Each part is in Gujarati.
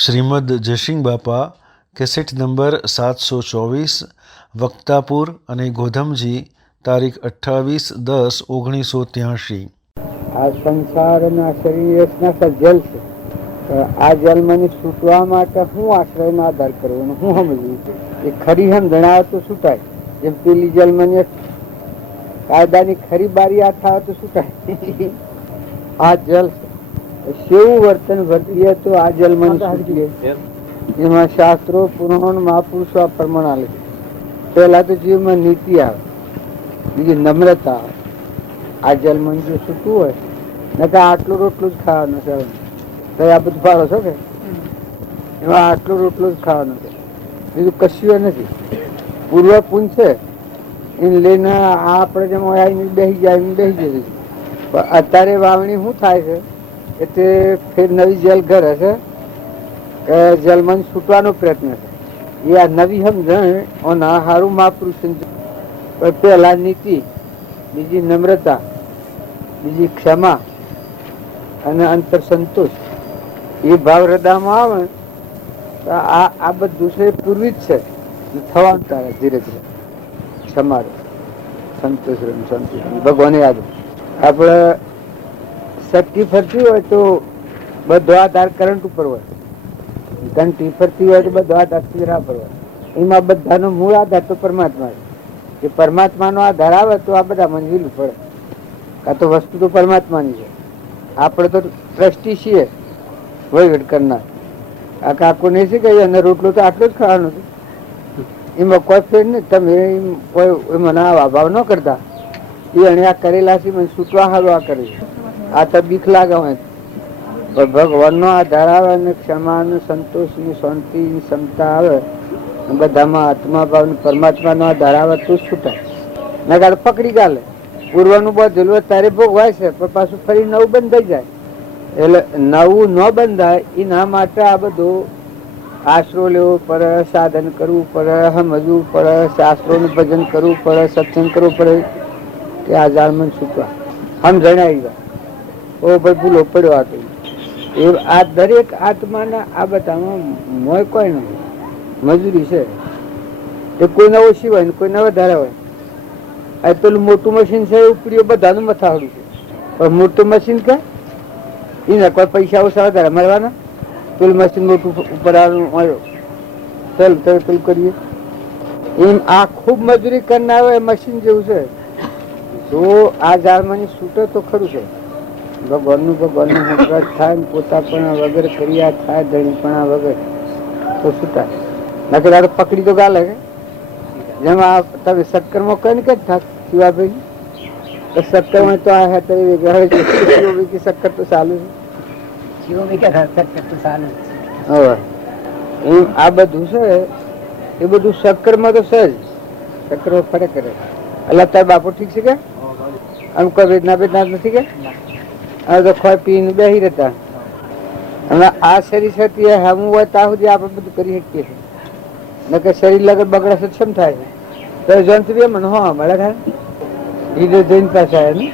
શ્રીમદ જયસિંહ બાપા કેસેટ નંબર 724 વક્તાપુર અને ગોધમજી તારીખ 28/10/1983। આ સંસારના શરીરના જલ છે. આ જલમાંથી છૂટવા માટે હું આશ્રયનો આધાર કરવો હું સમજવું એ ખરી સમજણ આવે તો છૂટાય. જેમ પેલી જલમની કાયદાની ખરી બારી આ થાય તો છૂટાય. આ જલ કેવું વર્તન વર્તીએ તો આ જલમની છૂટીએ. એમાં શાસ્ત્રો પુરાણ મહાપુરુષો આ પ્રમાણ આલે. પહેલા તો જીવમાં નીતિ આવે, બીજી નમ્રતા આવે. આ જલમન જો છૂટવું હોય ને કે આટલું રોટલું જ ખાવાનું છે, તો આ બધું ફાળો છો કે એમાં આટલું રોટલું જ ખાવાનું છે, બીજું કશું નથી. પૂર્વ પુંજ છે એને લઈને આપણે જેમ બેસી જાય બેસી જશે. પણ અત્યારે વાવણી શું થાય છે એટલે ફેર નવી જલ ઘર હશે કે જલમન છૂટવાનો પ્રયત્ન છે. એ આ નવી સમજણ ઓના સારું મહાપુરુષ પહેલા નીતિ, બીજી નમ્રતા, બીજી ક્ષમા અને અંતર સંતોષ એ ભાવ હૃદયમાં આવે તો આ બધું છે પૂર્વી જ છે. થવાનું તારે ધીરે ધીરે ક્ષમા સંતોષ ભગવાન યાદ. આપણે શક્તિ ફરતી હોય તો બધો આધાર કરંટ ઉપર હોય, ઘંટી ફરતી હોય તો બધો આધાર ચીરા પર હોય. એમાં બધાનો મૂળ આધાર તો પરમાત્મા છે. પરમાત્માનો આધાર આવે તો આ બધા મંજિલ પડે. કાં તો વસ્તુ તો પરમાત્માની છે, આપણે તો ટ્રસ્ટી છીએ વહીવટ કરનાર. આ કાકો ને શું કહીએ અને રોટલો તો આટલો જ ખાવાનો છે, એમાં કોઈ ફેર નહીં. તમે કોઈ મને અભાવ ન કરતા. એ એને આ કરેલા છે મને છૂટવા સારું આ કરે છે. આ તો બીક લાગે હોય ભગવાનનો આધાર આવે અને ક્ષમા અને સંતોષની શાંતિ ક્ષમતા આવે બધામાં આત્મા ભાવ પરમાત્માનો આધાર આવે તો છૂટાય. નગાડ પકડી ગાલે પૂર્વનું બધું તારે ભોગવાય છે પણ પાછું ફરી નવું બંધાઈ જાય. એટલે નવું ન બંધાય એના માટે આ બધું આશરો લેવો પડે, સાધન કરવું પડે, સમજવું પડે, શાસ્ત્રોનું ભજન કરવું પડે, સત્સંગ કરવું પડે કે આ જાળમાં છૂટવા સમજણ આવી જાય. ઓ ભાઈ ભૂલો પડ્યો હતો એ આ દરેક આત્માના આ બધામાં મોય કોઈ નથી. મજૂરી છે એ કોઈને ઓછી હોય ને કોઈને વધારે હોય. આ પેલું મોટું મશીન છે એ ઉપડીઓ બધાનું મથાવડું છે, પણ મોટું મશીન કે એને કોઈ પૈસા ઓછા વધારે મળવાના. પેલું મશીન મોટું ઉપર આવ્યું ચાલ પેલું કરીએ એમ આ ખૂબ મજૂરી કરનાર હોય મશીન જેવું છે. જો આ ઝાડમાંની છૂટે તો ખરું છે. ભગવાનનું હકરાત થાય ને પોતાપણા વગર કર્યા થાય ધણીપણા વગર તો છૂટાય. નકર આ પકડી તો ગાલે કે જેમાં તમે શક્કરમાં કઈ ને કઈ થાક શિવાભાઈ તો શક્કરમાં તો આ શક્કર તો ચાલુ છે. આ બધું છે એ બધું શક્કરમાં તો સહજ શક્કર ફરક કરે. અલ્લાહ તાર બાપુ ઠીક છે કે આમ કોઈ વેદના નથી કે હવે તો ખોઈ પીને બેસી રહેતા. અને આ શરીર છે હમું હોય ત્યાં સુધી આપણે બધું કરી શકીએ છીએ. નકર શરીર લગર બગડે સક્ષમ થાય છે તો જંતુ મને હા મળે થાય એ જઈને પાસે આવે ને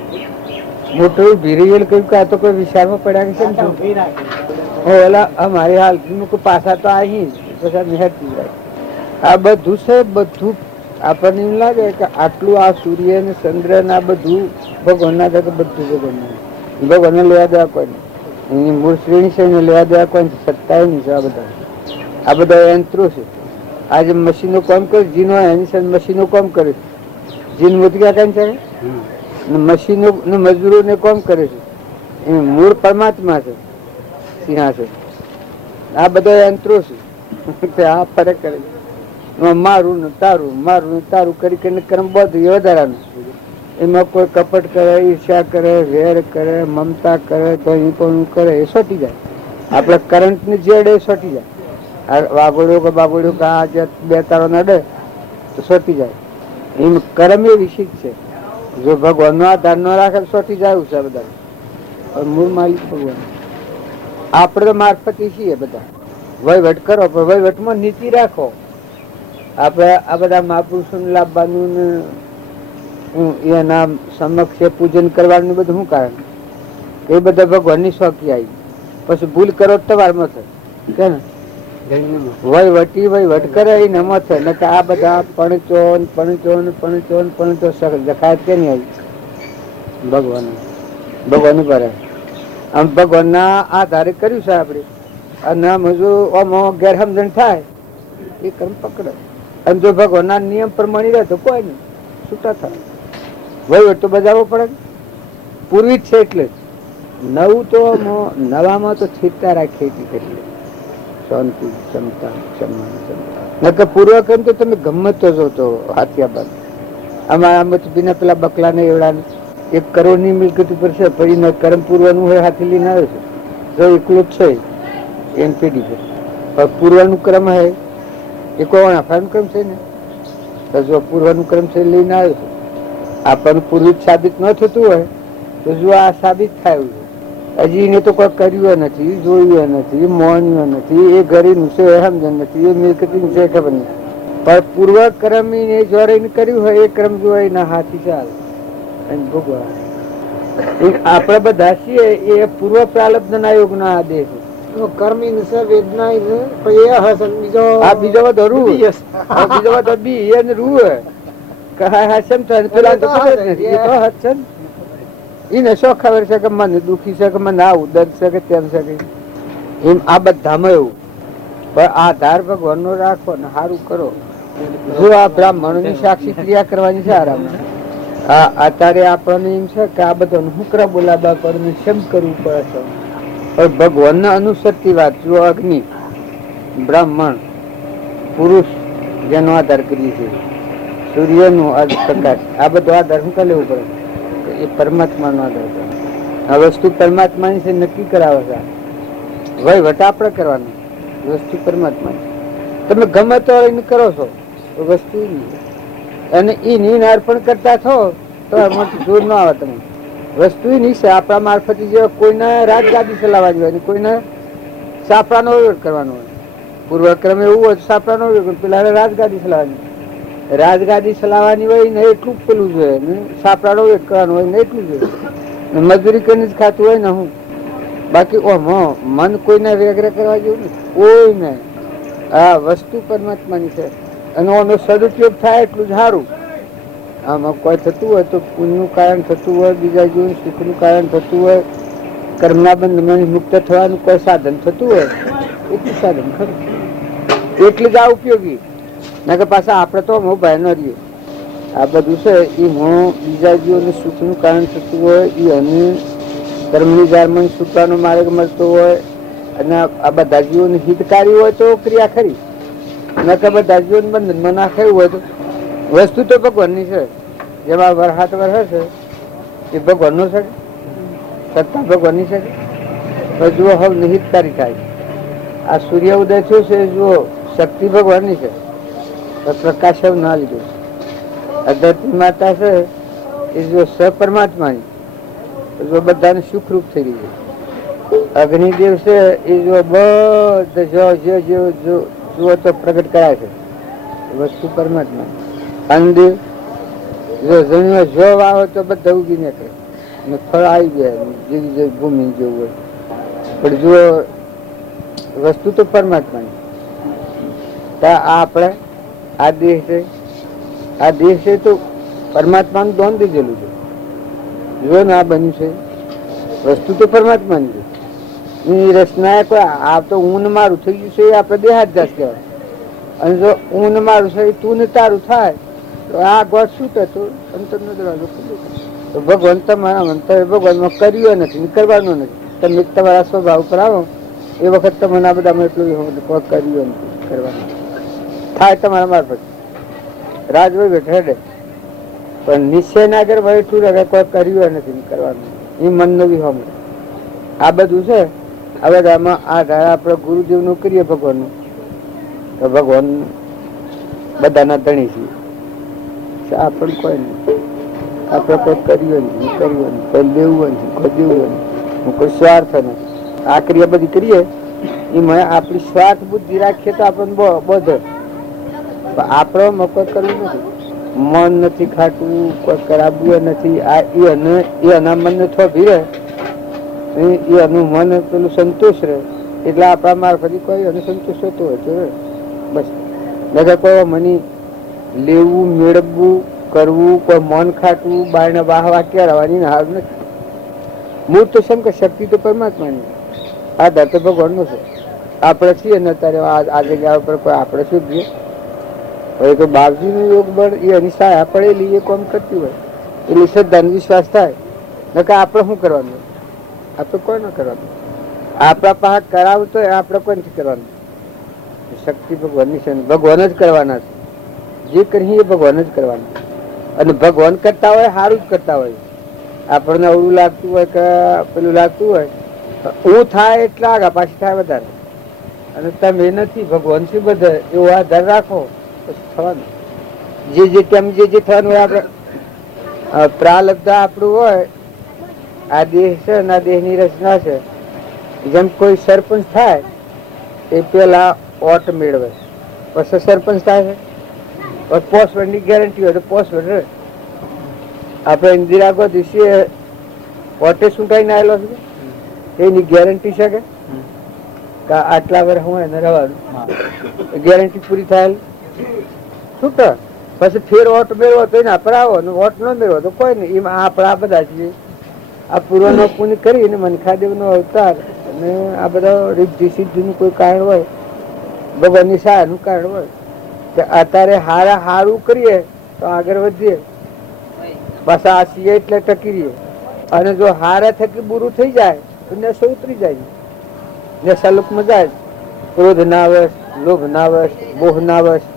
મોટું ભીરેલ કહ્યું કે આ તો કોઈ વિચારમાં પડ્યા કે છે ઓલા અમારી હાલ પાછા તો અહીં આ બધું છે. બધું આપણને એવું લાગે કે આટલું આ સૂર્ય ને ચંદ્ર ને આ બધું ભગવાન ના બધું ભગવાનને લેવા દેવા કોઈ નહીં. એની મૂળ શ્રેણી છે એને લેવા દેવા કોઈ સત્તા નહીં છે. આ બધા યંત્રો છે. આજે મશીનો કામ કરે જીનો એની મશીનો કામ કરે છે. જીન મોદગા કામ છે મશીનો મજૂરો ને કામ કરે છે. એ મૂળ પરમાત્મા છે સિંહાસન. આ બધા યંત્રો છે આ ફરક કરે છે. મારું ને તારું કરી કરીને કર્મ બધું એ વધારાનું. એમાં કોઈ કપટ કરે, ઈર્ષ્યા કરે, વેર કરે, મમતા કરે તો એ પણ કરે એ સોટી જાય. આપણે કરંટ ની જેડ એ સોટી જાય. વાગોડ્યો કે બાગોડ્યો કે આ જે બે તારો નડે તો સોટી જાય. એમ કર્મ એ વિશિત છે. જો ભગવાન નો આધાર ન રાખે સોટી જાય છે બધા. મૂળ માલિક ભગવાન. આપણે તો મારફતી છીએ બધા. વહીવટ કરો પણ વહીવટમાં નીતિ રાખો. આપણે આ બધા મહાપુરુષોને લાવવાનું એના સમક્ષ પૂજન કરવાનું બધું શું કારણ એ બધા ભગવાનની શોખી આવી. પછી ભૂલ કરો તમારામાં થાય કે ને વહીવટી વહીવટ કરે એ નમો છે ને કે આ બધા પણચો જખાત કે નહીં આવી ભગવાન કરે આમ ભગવાનના આધારે કર્યું છે આપણે અને આમ હજુ આમાં ગેરસમજણ થાય એ કર્મ પકડે અને જો ભગવાનના નિયમ પ્રમાણે રહે તો કોઈ નહીં છૂટા થાય વહીવટ તો બજાવવો પડે પૂર્વી જ છે એટલે જ નવું તો નવામાં તો છીતા રાખીએ કરી શાંતિ ક્ષમતા પૂર્વક્રમ તો તમે ગમતો જો તો હાથિયા બાદ આમાં બીના પેલા બકલા ને એવડા 1 કરોડ ની મિલકત ઉપર છે પછી કર્મ પૂર્વનું હોય હાથી લઈને આવે છે જો એકલું જ છે એમ પેઢી પર પૂર્વનું ક્રમ હે એ કોણ આફાનું ક્રમ છે ને તો જો પૂર્વનું ક્રમ છે લઈને આવે છે આપણને પૂર્વી સાબિત ન થતું હોય તો જો આ સાબિત થાય હજી એને તો કોઈ કર્યું નથી જોયું નથી મોન્યું નથી એ ઘરેનું છે સમજણ નથી એ મિલકતી છે ખબર નથી પણ પૂર્વ ક્રમ જોડે કર્યું હોય એ ક્રમ જો એના હાથી ચાલે ભગવાન આપણે બધા છીએ એ પૂર્વ પ્રાલબ્ધ ના યોગ ના આદેશ કર્મી છે વેદના બીજો બધો રૂ બીજો બધો બી એને રૂ એને શું ખબર છે કે મને દુખી છે કે મને આવું દર્દ છે કે તેમ છે કે એમ આ બધામાં એવું પણ આધાર ભગવાન નો રાખો ને સારું કરો જો આ બ્રાહ્મણો ની સાક્ષી ક્રિયા કરવાની છે આરામ અત્યારે આપણને એમ છે કે આ બધા હુકરા બોલાબા કરીને શેમ કરવું પડે છે પણ ભગવાન ને અનુસરતી વાત જો અગ્નિ બ્રાહ્મણ પુરુષ જેનો આધાર કરીએ છીએ સૂર્ય નો પ્રકાશ આ બધો આધાર શું કરી લેવું પડે એ પરમાત્મા નો આધાર છે આ વસ્તુ પરમાત્મા ની છે નક્કી કરાવે છે વહીવટ આપણે કરવાનો વસ્તુ પરમાત્મા તમે ગમે તો કરો છો વસ્તુ અને એ નીન અર્પણ કરતા છો તો એમાં જોર ન આવે તમે વસ્તુ ની છે આપણા મારફતે જે કોઈને રાજગાદી ચલાવવાની હોય કોઈને સાપડાનો વહીવટ કરવાનો હોય પૂર્વક્રમ એવું હોય સાપડાનો વહીવટ પેલા રાજગાદી ચલાવવાની હોય ને એટલું પેલું જોઈએ ને સાપડાનો વહીવટ કરવાનો હોય ને એટલું જોઈએ મજૂરી કરીને જ ખાતું હોય ને હું બાકી મન કોઈને વ્યગ્ર કરવા જેવું નહીં કોઈ નહીં આ વસ્તુ પરમાત્માની છે અને એનો સદુપયોગ થાય એટલું જ સારું આમાં કોઈ થતું હોય તો પુણ્યનું કારણ થતું હોય બીજા જીવન સુખનું કારણ થતું હોય કર્મના બંધમાં મુક્ત થવાનું કોઈ સાધન થતું હોય એટલું સાધન ખરું એટલું જ આ ઉપયોગી ના કે પાછા આપણે તો ભાઈ ન રહીએ આ બધું છે એ બીજા જીવોને સુખનું કારણ થતું હોય એ અને કર્મની જારમાં છૂટવાનો માર્ગ મળતો હોય અને આ બધા જીવોને હિતકારી હોય તો ક્રિયા ખરી ન કે બધા જીવન બંધનમાં નાખાયું હોય તો વસ્તુ તો ભગવાનની છે જેમાં વરસાદ વરસે છે એ ભગવાનનો છે સત્તા ભગવાનની છે જુઓ હવે નિહિતકારી થાય આ સૂર્ય ઉદય થયો છે જુઓ શક્તિ ભગવાનની છે પ્રકાશ એવું ના લીધું આ ધરતી માતા છે એ જો સપરમાત્માની જો બધાને સુખરૂપ થઈ રહી છે અગ્નિદેવ છે એ જો બધા જુઓ તો પ્રગટ કરાય છે વસ્તુ પરમાત્મા અંદેવ જો વાવો તો બધા ઉગી નીકળે ને ફળ આવી ગયા જેવી જેવી ભૂમિ જેવું હોય પણ જો વસ્તુ તો પરમાત્માની આપણે આ દેહ છે તો પરમાત્માનું દોન દીધેલું છે જો ને આ બન્યું છે વસ્તુ તો પરમાત્માની છે એ રચના કોઈ આ તો ઊન મારું થઈ ગયું છે એ આપણે દેહાદ્યાસ કહેવાય અને જો ઊન મારું છે એ તું ને તારું થાય તો આ ગોળ શું થતું અંતરનો દરવાજો ખુલ્લો તો ભગવાન તમારા મંતવ્ય ભગવાનમાં કર્યું નથી કરવાનું નથી તમે તમારા સ્વભાવ પર આવો એ વખત તમને આ બધામાં એટલું કોઈ કર્યું નથી કરવાનું થાય તમારા મારફત રાજભાઈ બેઠા હેડે પણ નિશ્ચય ના આગળ એટલું રહે કોઈ કર્યું નથી કરવાનું એ મનનો વિહોમ આ બધું છે આ બધામાં આધાર આપણે ગુરુદેવનું કરીએ ભગવાનનું તો ભગવાન બધાના ધણી છીએ આપણને કોઈ નહીં આપણે કોઈ કર્યું નથી કોઈ લેવું નથી કોઈ દેવું નથી કોઈ સ્વાર્થ નથી આ ક્રિયા બધી કરીએ એમાં આપણી સ્વાર્થ બુદ્ધિ રાખીએ તો આપણને બધે આપણો કોઈ કરવું નથી મન નથી ખાટવું કોઈ કરાવવું નથી આ એના મનને થોભી રહે એનું મન પેલું સંતોષ રહે એટલે આપણા મારફતે કોઈ અને સંતોષ થતો હોય તો બસ. નગર કોઈ મને લેવું, મેળવવું, કરવું, કોઈ મન ખાટવું, બાયને વાહવા કેળવવાની હાર નથી. મૂળ તો શંકર, શક્તિ તો પરમાત્માની, આધાર તો ભગવાનનો છે. આપણે છીએ ને અત્યારે આ જગ્યા ઉપર કોઈ આપણે શું છીએ? હવે તો બાપજીનું યોગ બળ એ એની સહાય પડેલી એ કામ કરતી હોય એટલે શ્રદ્ધા વિશ્વાસ થાય. નકર આપણે શું કરવાનું? આપણે કોઈ ન કરવાનું. આપણા પાસે કરાવતો હોય આપણે કોઈ નથી કરવાનું. શક્તિ ભગવાનની છે, ભગવાન જ કરવાના છે. જે કરીએ એ ભગવાન જ કરવાના. અને ભગવાન કરતા હોય સારું જ કરતા હોય. આપણને અવળું લાગતું હોય કે પેલું લાગતું હોય, હું થાય એટલે આગા પાછી થાય વધારે. અને તમે નથી, ભગવાન શું બધે એવો આધાર રાખો પછી થવાનું. જે થવાનું હોય આપણે પ્રાલબ્ધ આપણું હોય. આ દેહ છે ને આ દેહની રચના છે. જેમ કોઈ સરપંચ થાય એ પેલા ઓટ મેળવે, પછી સરપંચ થાય છે. પોસ્ટની ગેરંટી હોય તો પોસ્ટ રહે. આપણે ઇન્દિરા ગાંધી ઓટે ચૂંટાઈને આવેલો છે, એની ગેરંટી છે કે આટલા વર્ષ હું એને રહેવાનું, ગેરંટી પૂરી થાય છૂટે. પછી ફેર ઓટ મેળવો તો એના પર આવો, ઓટ ન મેળવો તો કોઈ નહીં. એમાં આપણા બધા છીએ. આ પૂર્વનો પુણ્ય કરીને મનખાદેવનો અવતાર અને આ બધા રીતિ સિદ્ધિનું કોઈ કારણ હોય, ભગવાનની સહાયનું કારણ હોય કે અત્યારે હારું કરીએ તો આગળ વધીએ, પાછા આ છીએ એટલે ટકી રહીએ. અને જો હારા થકી બુરું થઈ જાય તો નશો ઉતરી જાય, નશા લોકમાં જાય. ક્રોધ ના વશ, લોભ ના વશ, મોહ ના વશ,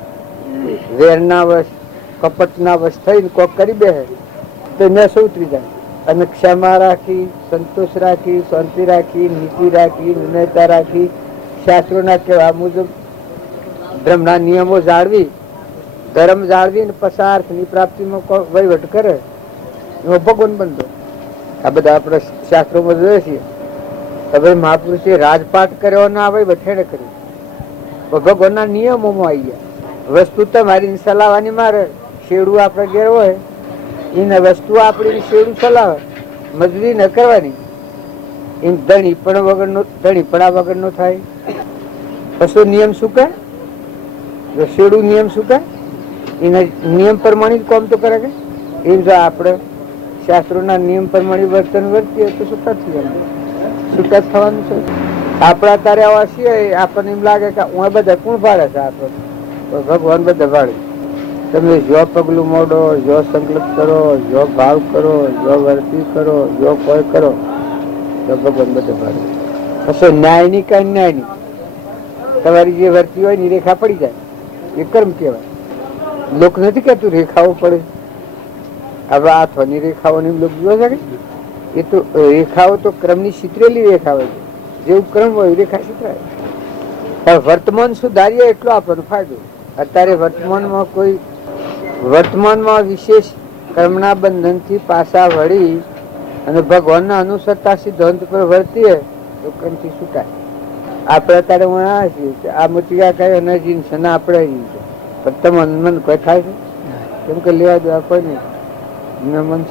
વેર ના વશ, કપટ ના વશ થઈને કોક કરી બેસે તો નશો ઉતરી જાય. અને ક્ષમા રાખી, સંતોષ રાખી, શાંતિ રાખી, નીતિ રાખી, વિનયતા રાખી, શાસ્ત્રોના કહેવા મુજબ બ્રહ્મના નિયમો જાળવી, ધર્મ જાળવી પસાર્થની પ્રાપ્તિમાં વહીવટ કરે એમાં ભગવાન બંધો. આ બધા આપણે શાસ્ત્રોમાં જોઈએ છીએ. હવે મહાપુરુષે રાજપાટ કર્યો ના વહીવટ હેડે કર્યું, ભગવાનના નિયમોમાં આવી ગયા. વસ્તુ તમારી સલાહવાની મારે, શેડું આપણે ઘેર હોય એને વસ્તુ આપણી શેડું ચલાવે, મજૂરી ન કરવાની. એમ ધણી પણ આ વગરનો થાય. પછી નિયમ શું કહે? શેડું નિયમ શું કહે? એના નિયમ પ્રમાણે જ કામ તો કરે કે એમ. જો આપણે શાસ્ત્રોના નિયમ પ્રમાણે વર્તન વર્તીએ તો છૂટા છૂટા થવાનું છે. આપણા તારે આવા છીએ, આપણને એમ લાગે કે હું બધા કોણ ભાડે છે? આપણે ભગવાન બધા ભાડે. તમે જો પગલું મોડો, જો સંકલ્પ કરો, જો ભાવ કરો, જો વર્તી કરો, જો કોઈ કરો તો ભગવાન બધા ભાડે. પછી ન્યાયની કઈ ન્યાયની તમારી જે વર્તી હોય ને રેખા પડી જાય એ કર્મ કહેવાય. લોક નથી કેતું રેખાઓ પડે. હવે હાથોની રેખાઓની લોક જોવા છે એ તો રેખાઓ તો ક્રમની ચિત્રેલી રેખા હોય છે. જેવું ક્રમ હોય રેખા ચિત્રાય. પણ વર્તમાન સુધારીએ એટલો આપણને ફાયદો. અત્યારે વર્તમાનમાં વિશેષ કર્મના બંધનથી પાછા વળી અને ભગવાનના અનુસરતા સિદ્ધાંત પર વર્તીએ તો કર્મથી છૂટાય. આપણે અત્યારે હું આ છીએ આ મોટિયા કઈ અને જીન્સ અને આપણે પણ તમે મન કોઈ થાય છે? કેમ કે લેવા દેવા કોઈ નહીં. મન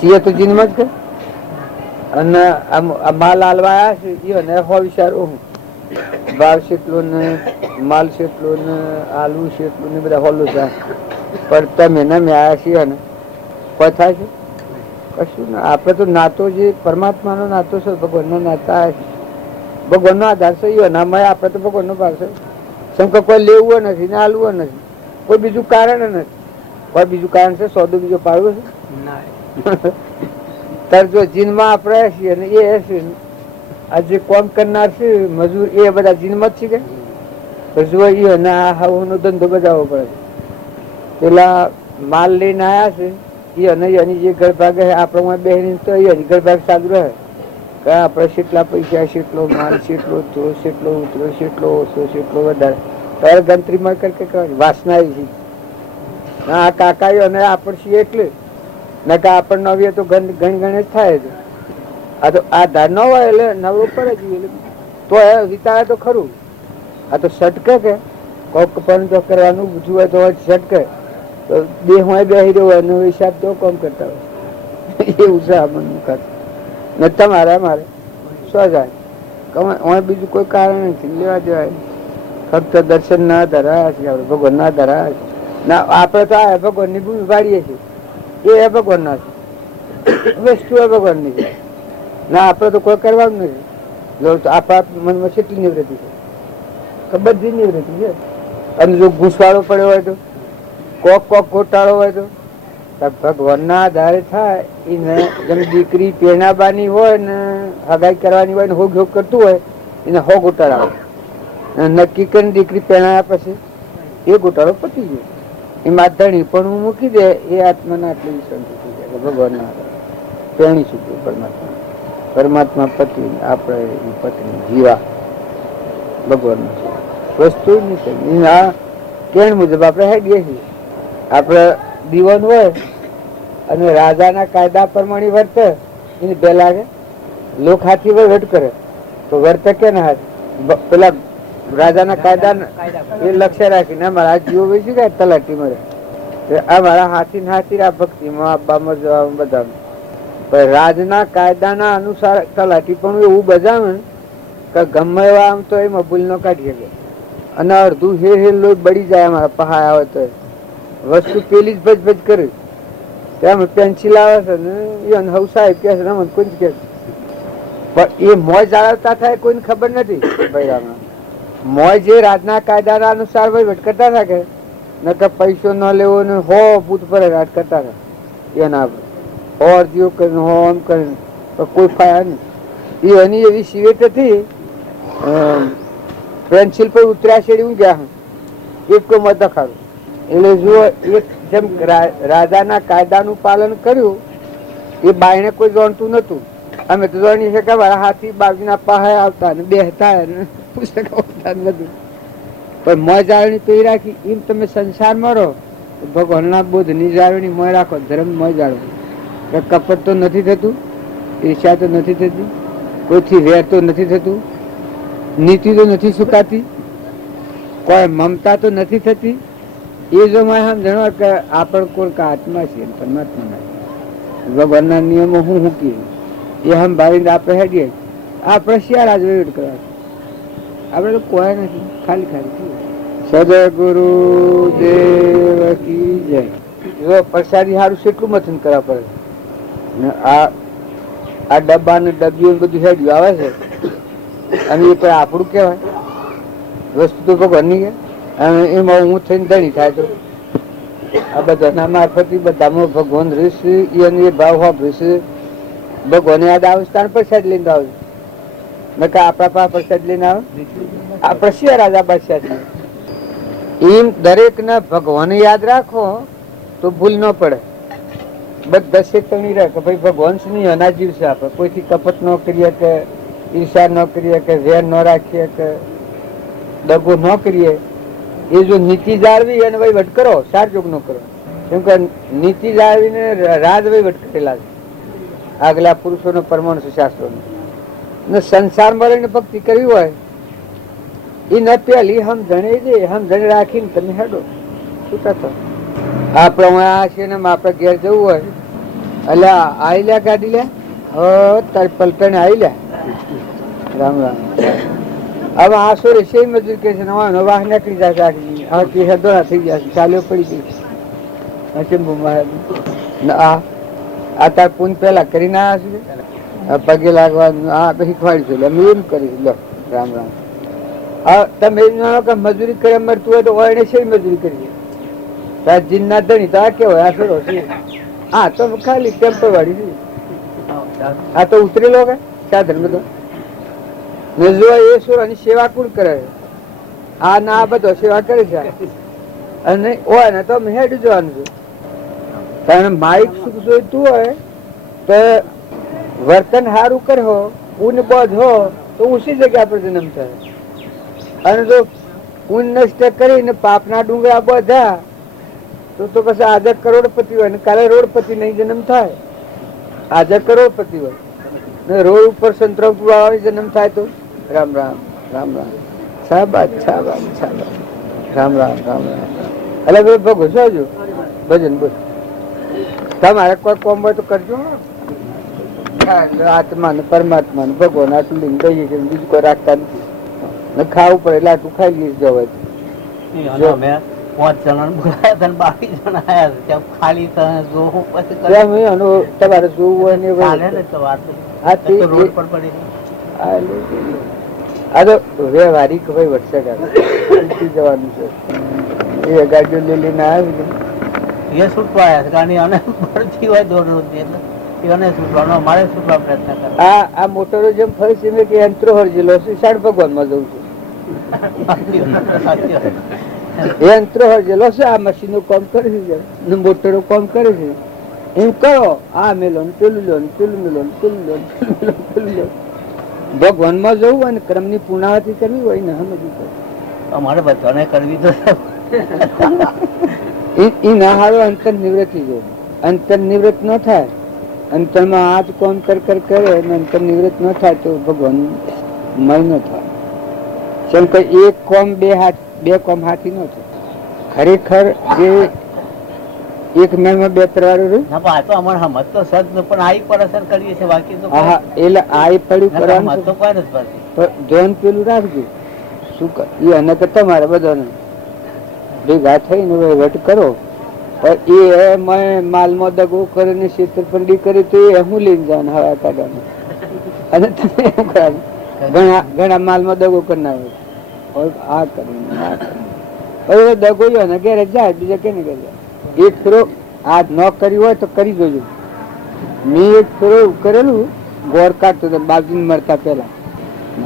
છીએ તો જીનમાં જ કે અને માલ હાલવા છે એ હો વિચારો હું ભાવ કેટલો ને માલ કેટલો ને આલુ કેટલું ને બધા હોલું છે. પણ તમે ને મેં આવ્યા છીએ ને કોઈ થાય છે? કશું ના. આપણે તો નાતો જે પરમાત્માનો નાતો છે, ભગવાનનો નાતા ભગવાનનો આધાર છે એ અનામય. આપણે તો ભગવાનનો ભાગ છે. શંકર કોઈ લેવું નથી ને હાલવું નથી, કોઈ બીજું કારણ નથી. કોઈ બીજું કારણ છે? સોદું બીજો પાડવું છે? તાર જો જીનમાં આપણે છીએ ને એ છે, આ જે કોમ કરનાર છે મજૂર એ બધા જીનમાં જ છે કે જો નો ધંધો બજાવવો પડે. પેલા માલ લઈને આવ્યા છે એ અને એની જે ગળભાગ આપણે બેસી તો એની ગળભાગ સાદું રહે કે આપણે કેટલા પૈસા, કેટલો માલ, કેટલો તો કેટલો ઉતરો, કેટલો ઓછો, કેટલો વધારે તારે ગણતરીમાં કરવાની વાસના છે. આ કાકાઓ અને આપણે છીએ એટલે ને કે આપણને આવીએ તો ગણ જ થાય છે. આ તો આધાર ન હોય એટલે નવરો પડે જ તો વિતાવે તો ખરું. આ તો સટકે કે કોક પણ જો કરવાનું પૂછવું હોય તો સટકે તો બે હોય બેસી રહ્યો હોય એનો હિસાબ તો કોમ કરતા હોય એવું છે. આપણને ને તમારે અમારે શું જાય બીજું કોઈ કારણ નથી, લેવા દેવાય. ફક્ત દર્શન ના ધરાયા છે, આપણે ભગવાન ના ધરાયા છે. ના આપણે તો આ ભગવાન ની ભૂમિ પાડીએ છીએ, એ ભગવાન ના છે, વસ્તુ એ ભગવાન ની છે. ના આપણે તો કોઈ કરવાનું નથી. જો આપણા મનમાં કેટલી નિવૃત્તિ છે, બધી નિવૃત્તિ છે. અને જો ઘૂસવાળો પડ્યો હોય તો, કોક ગોટાળો હોય તો ભગવાન ના આધારે થાય. એને જેમ દીકરી પેણાબાની હોય ને હગાઈ કરવાની હોય ને હોગ કરતું હોય, એને હો ગોટાળા નક્કી કરીને દીકરી પેણાયા પછી એ ગોટાળો પતી ગયો. એમાં ધણી પણ હું મૂકી દે, એ આત્માના આટલી શાંતિ થઈ જાય. ભગવાન ના પેણી ચૂક્યું પરમાત્મા, પરમાત્મા પતિ, આપણે પત્ની જીવા ભગવાન વસ્તુ નહીં. આ કેણ મુજબ આપણે હેડીએ છીએ. આપણે દીવાન હોય અને રાજાના કાયદા પ્રમાણે વર્તે, એને બે લાગે. લોક હાથી હોય વર્ત કરે તો વર્તે કે ના હાથ પેલા રાજાના કાયદા એ લક્ષ્ય રાખીને અમારા જીવો વેચી ગયા તલાટી મરે, અમારા હાથી ને હાથી આ ભક્તિમાં આપવામાં જવામાં બધા. પણ રાજના કાયદાના અનુસાર તલાટી પણ એવું બજાવે કે ગમે એવા આમ તો એમાં ભૂલ ન કાઢી શકે. અને અડધું હે લોહી બળી જાય અમારા પહાડ આવે તો વસ્તુ પેલી જ ભજ કરી. ત્યાં પેન્સિલ આવે છે ને હવ સાહેબ કે છે કોઈ કે, પણ એ મોય જાળવતા થાય કોઈને ખબર નથી. ભાઈ મોય જે રાજના કાયદાના અનુસાર વહીવટ કરતા থাকে, ન તો પૈસો ન લેવો ને હો પૂત પર રાજ કરતા હતા. એના હો અરજીઓ કરીને હો આમ કરીને કોઈ ફાયા નહીં. એની એવી સિવેટ હતી, પેન્સિલ પર ઉતર્યા છેડી ગયા એક કોઈ મત દખાડું. એટલે જુઓ, એક જેમ રાજાના કાયદાનું પાલન કર્યું, એ બાયણે કોઈ જાણતું નતું. અમે તો જાણી છે કે મારા હાથી બાજુના પહાડ આવતા ને બેસતા પુસ્તક આવતા બધું. પણ મોય જાળવણી તો એ રાખી. એમ તમે સંસારમાં રહો, ભગવાનના બોધની જાળવણી મોય રાખો, ધર્મ મોય જાળવો. કપટ તો નથી થતું, ઈર્ષ્યા તો નથી થતી, કોઈથી વેર તો નથી થતું, નીતિ તો નથી સુકાતી, કોઈ મમતા તો નથી થતી. એ જો મને સમજણો કે આપણ કોઈ આત્મા છે, પરમાત્મા ભગવાનના નિયમો હું મૂકીએ એ હમ ભાઈ આપણે હેડીએ. આપણે શિયાળ આજ વેટ કરવા, આપણે તો કોઈ નથી, ખાલી ખાલી. સદગુરુ દેવ કી જય. જો પ્રસાદી સારું કેટલું મથન કરવા પડે. આ ડબ્બા ને ડબ્બીઓ બધું હેડ્યું આવે છે, અને એ પણ આપણું કેવાય વસ્તુ તો ભગવાનની કે. અને એમાં હું થઈને ધણી થાય તો આ બધાના મારફતી બધામાં ભગવાન રહેશે, એ ભાવ વાપરીશે. ભગવાન યાદ આવે તાર પ્રસાદ લઈને આવે, નકા આપણા પાસે પ્રસાદ લઈને આવે. આપણે શિયા રાજા પ્રસાદ એમ દરેક ને ભગવાન યાદ રાખો તો ભૂલ ન પડે. બધા શેતવણી રહે કે ભાઈ ભગવાન ની અનાજીવ છે. આપણે કોઈથી કપટ ન કરીએ, કે ઈર્ષા ન કરીએ, કે વેર ન રાખીએ, કે દગો ન કરીએ. એ જો નીતિ જાળવી અને વહીવટ કરો, સારજોગ ન કરો. કેમ કે નીતિ જાળવીને રાજ વહીવટ કરેલા છે આગલા પુરુષોનો પરમાણુ શાસ્ત્રોનો. ને સંસારમાં રહીને ભક્તિ કરવી હોય એ ન પેલી સમજણે છે, સમજણ રાખીને તમે હેડો શું થતો. આપણે આ છે ને આપણે ઘેર જવું હોય એટલે આવી લે ગાડી લે, તારી પલટણે આવી લે. રામ રામ. હવે આ સોરે છે મજૂર કે છે, વાહ નીકળી જાય, હેદોરા થઈ ગયા છે, ચાલ્યો પડી ગઈ. આ તાર પૂન પેલા કરીને આવ્યા છે, પગે લાગવાનું આ શીખવાડીશું. અમે એમ કરીશું. લો રામ રામ. હા તમે એમ જાણો કે મજૂરી કરે મળતું હોય તો એને છે મજૂરી કરીએ. જીનના ધણી તો આ કેવાય આ સોરો છે. હા તો ખાલી ટેમ્પો વાળી છે. આ તો ઉતરેલો કે સાધન બધો ને જો એ સોરાની સેવા કોણ કરે? આ ના આ બધો સેવા કરે છે. અને હોય ને તો અમે હેડ જવાનું છે. કારણ માઇક સુખ જોઈતું હોય તો વર્તન સારું કરો, પૂન બોધ હો તો ઉસી જગ્યા પર જન્મ થાય. અને જો પૂન નષ્ટ કરીને પાપના ડુંગરા બધા તો પછી આજે કરોડપતિ હોય ને કાલે રોડપતિ નહીં જન્મ થાય. આજે કરોડપતિ હોય ને રોડ ઉપર સંતરામપુર વાળા જન્મ થાય તો રામ રામ રામ રામ શાબાશ શાબાશ શાબાશ રામ રામ રામ રામ. એટલે ભગો જોજો ભજન બોલ. તમારે કોઈ કોમ હોય તો કરજો. આત્મા ને પરમાત્મા ને ભગવાન આટલું લઈને દઈએ છે, બીજું કોઈ રાખતા નથી. ખાવું પડે એટલે આટલું ખાઈ લઈએ જવાય. 5 જણા બોલાયા હતા, 22 જણા આયા હતા. ત્યાં ખાલી જોવું પછી તમારે જોવું હોય ને ચાલે ને તો વાત રોડ પર પડી. આ તો વ્યવહારિક ભાઈ વરસાદ જવાનું છે. એ ગાડીઓ લઈને આવી એ છૂટવા આવ્યા છે, કારણ અને ભરતી હોય દોડ એટલે એને છૂટવાનો, મારે છૂટવા પ્રયત્ન કરે. આ મોટરો જેમ ફરે છે કે યંત્રો હરજેલો છે, શાળ ભગવાન માં જવું છું. યંત્રો હરજેલો છે, આ મશીનો કામ કરે છે, મોટરો કામ કરે છે. એમ કરો, આ મેલો પેલું લો પેલું મેલો પેલું લો પેલું લો. ભગવાન માં જવું હોય ને ક્રમ ની પૂર્ણાવતી કરવી હોય ને અમારે બધાને કરવી તો એ ના હારો અંતર નિવૃત્તિ જો. અંતર નિવૃત્ત ન થાય, અંતરમાં હાથ કોમ કર કરે અને અંતર નિવૃત્ત ન થાય તો ભગવાન મય ન થાય. કેમ કે એક કોમ બે કોમ હાથી ન થાય. ખરેખર જે એક મહિનામાં 2-3 વાર રહ્યું તો અમારે સમજ તો સજ પણ આઈ પર અસર કરીએ છીએ, બાકી તો એટલે આઈ પડ્યું કરવાનું તો કોઈ નથી પડતી. ધ્યાન પેલું રાખજો. શું એ અને કે તમારે બધાને ભેગા થઈને વહીવટ કરો. એ માલમાં દગો કરીને છેતરપિંડી કરી તો એ હું લઈને જવાનું હવા કાઢવાનું. અને તમે એમ કરવાનું ઘણા માલમાં દગો કરી નાખે. આ કરીને દગો ને ઘેરે જાય, બીજા કેને ઘેર જાય. એક ફેરો આ ન કર્યું હોય તો કરી જોજો. મેં એક ફેરો કરેલું, ગોળ કાઢતો હતો બાજુ મરતા પેલા.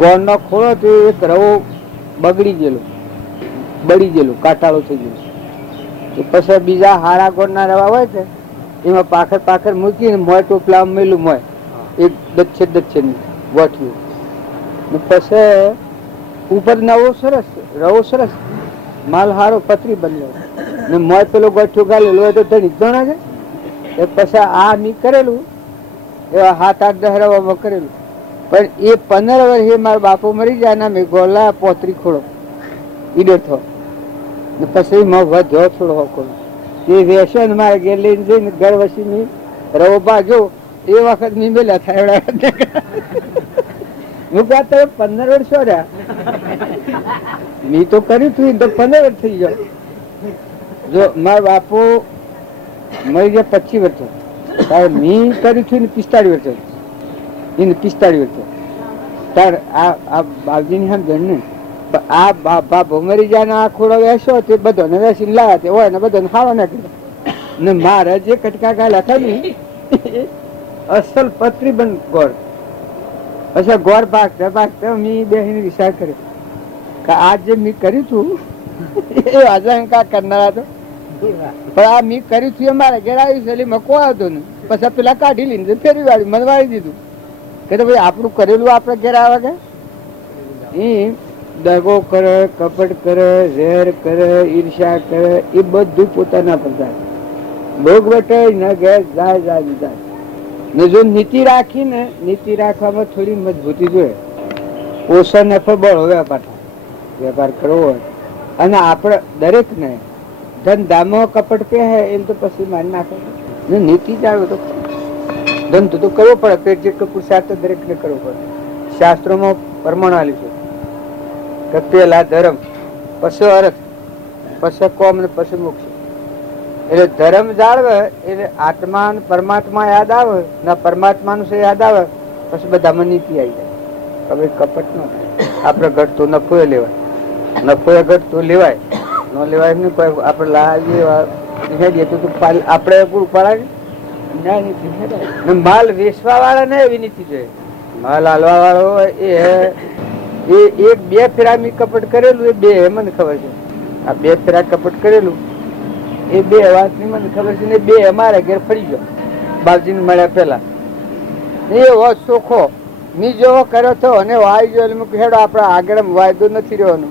ગોળ નો ખોળો તો એક રવો બગડી ગયેલો, બળી ગયેલું, કાટાળો થઈ ગયો. પછી બીજા હારા ગોળ ના રવા હોય છે એમાં પાખર મૂકીને મોય ટોપલા મેલું મોય એક દચ્છે ગોઠવ્યું. પછી ઉપર નવો સરસ રવો સરસ માલ હારો પતરી બન્યો ને મોય પેલો ગોઠ્યો ગાલેલો હોય તો ધણી જણા છે. પછી આ મી કરેલું એવા 7-8-10 રવામાં કરેલું. પણ એ 15 વર્ષે મારા બાપુ મરી જાય ને મેં ગોલા પોતરી ખોડો ઈડો થયો. પછી વધ્યો થોડો હોકો એ વેસન મારે ઘેર લઈને જઈને ઘર વસી ની રવો બાજો એ વખત ની મેલા થાય. હું કહા તમે 15 વર્ષ રહ્યા મી તો કર્યું તું તો 15 વર્ષ થઈ ગયો. જો મારા બાપુ મરી ગયા 25 વર્ષ, મી કર્યું છું ને 45 વર્ષ, એને 45 વર્ષ. તાર આ બાપજી ની સમજણ ને આ બાપો મરી જાય આ ખોડો વેસો તે બધો ને વેસી લાવ્યા હોય ને બધો ખાવા નાખ્યો ને મારે જે કટકા ગાલા થાય ને અસલ પતરી બંધ ગોળ. પછી ગોળ ભાગતા મી બેહીને વિચાર કર્યો કે આ જે મી કર્યું હતું એ અજંકા કરનારા તો, પણ આ મી કર્યું હતું એ મારે ઘેર આવ્યું છે એટલે મકો આવતો ને પછી પેલા કાઢી લઈને ફેરી વાળી મને વાળી દીધું કે તો ભાઈ આપણું કરેલું આપણે ઘેર આવે કે એ દગો કરે, કપટ કરે, ઝેર કરે, ઈર્ષા કરે, એ બધું પોતાના પર જાય. ભોગ વટે ન ઘેર જાય ને જો નીતિ રાખીને નીતિ રાખવામાં થોડી મજબૂતી જોઈએ. પોષણ નફો બળો વેપાર કરવો હોય અને આપણે દરેક ને ધંધામાં કપટ કે હે એમ તો પછી મારી નાખે. નીતિ જાળવો તો ધંધો તો કરવો પડે. પેટ જે પુરુષાર્થ તો દરેક ને કરવો પડે. શાસ્ત્રોમાં પ્રમાણ આલ્યું છે કે પેલા ધર્મ, પછી અર્થ, પછી કોમ ને પછી મોક્ષ. એટલે ધર્મ જાળવે એટલે આત્મા પરમાત્મા યાદ આવે ને પરમાત્મા નું યાદ આવે પછી બધામાં નીતિ આવી જાય. હવે કપટ ન થાય. આપડે ઘટ તો નફો લેવાય, નફો ઘટ તો લેવાય, ન લેવાય એમ કોઈ આપડે લાવીએ તો આપડે પૂરું પડાય. માલ વેચવા વાળા ને એવી નીતિ જોઈએ. માલ હાલવા વાળો હોય એ 1-2 ફેરા મી કપટ કરેલું એ 2 મને ખબર છે. આ 2 ફેરા કપટ કરેલું એ 2 વાત ની મને ખબર છે ને 2 અમારા ઘેર ફરી ગયો બાપજી ને મળ્યા પેલા. એવો ચોખ્ખો મી જેવો કર્યો હતો અને વાઈ ગયો એટલે હેડો આપડે આગળ વાયદો નથી રહેવાનો.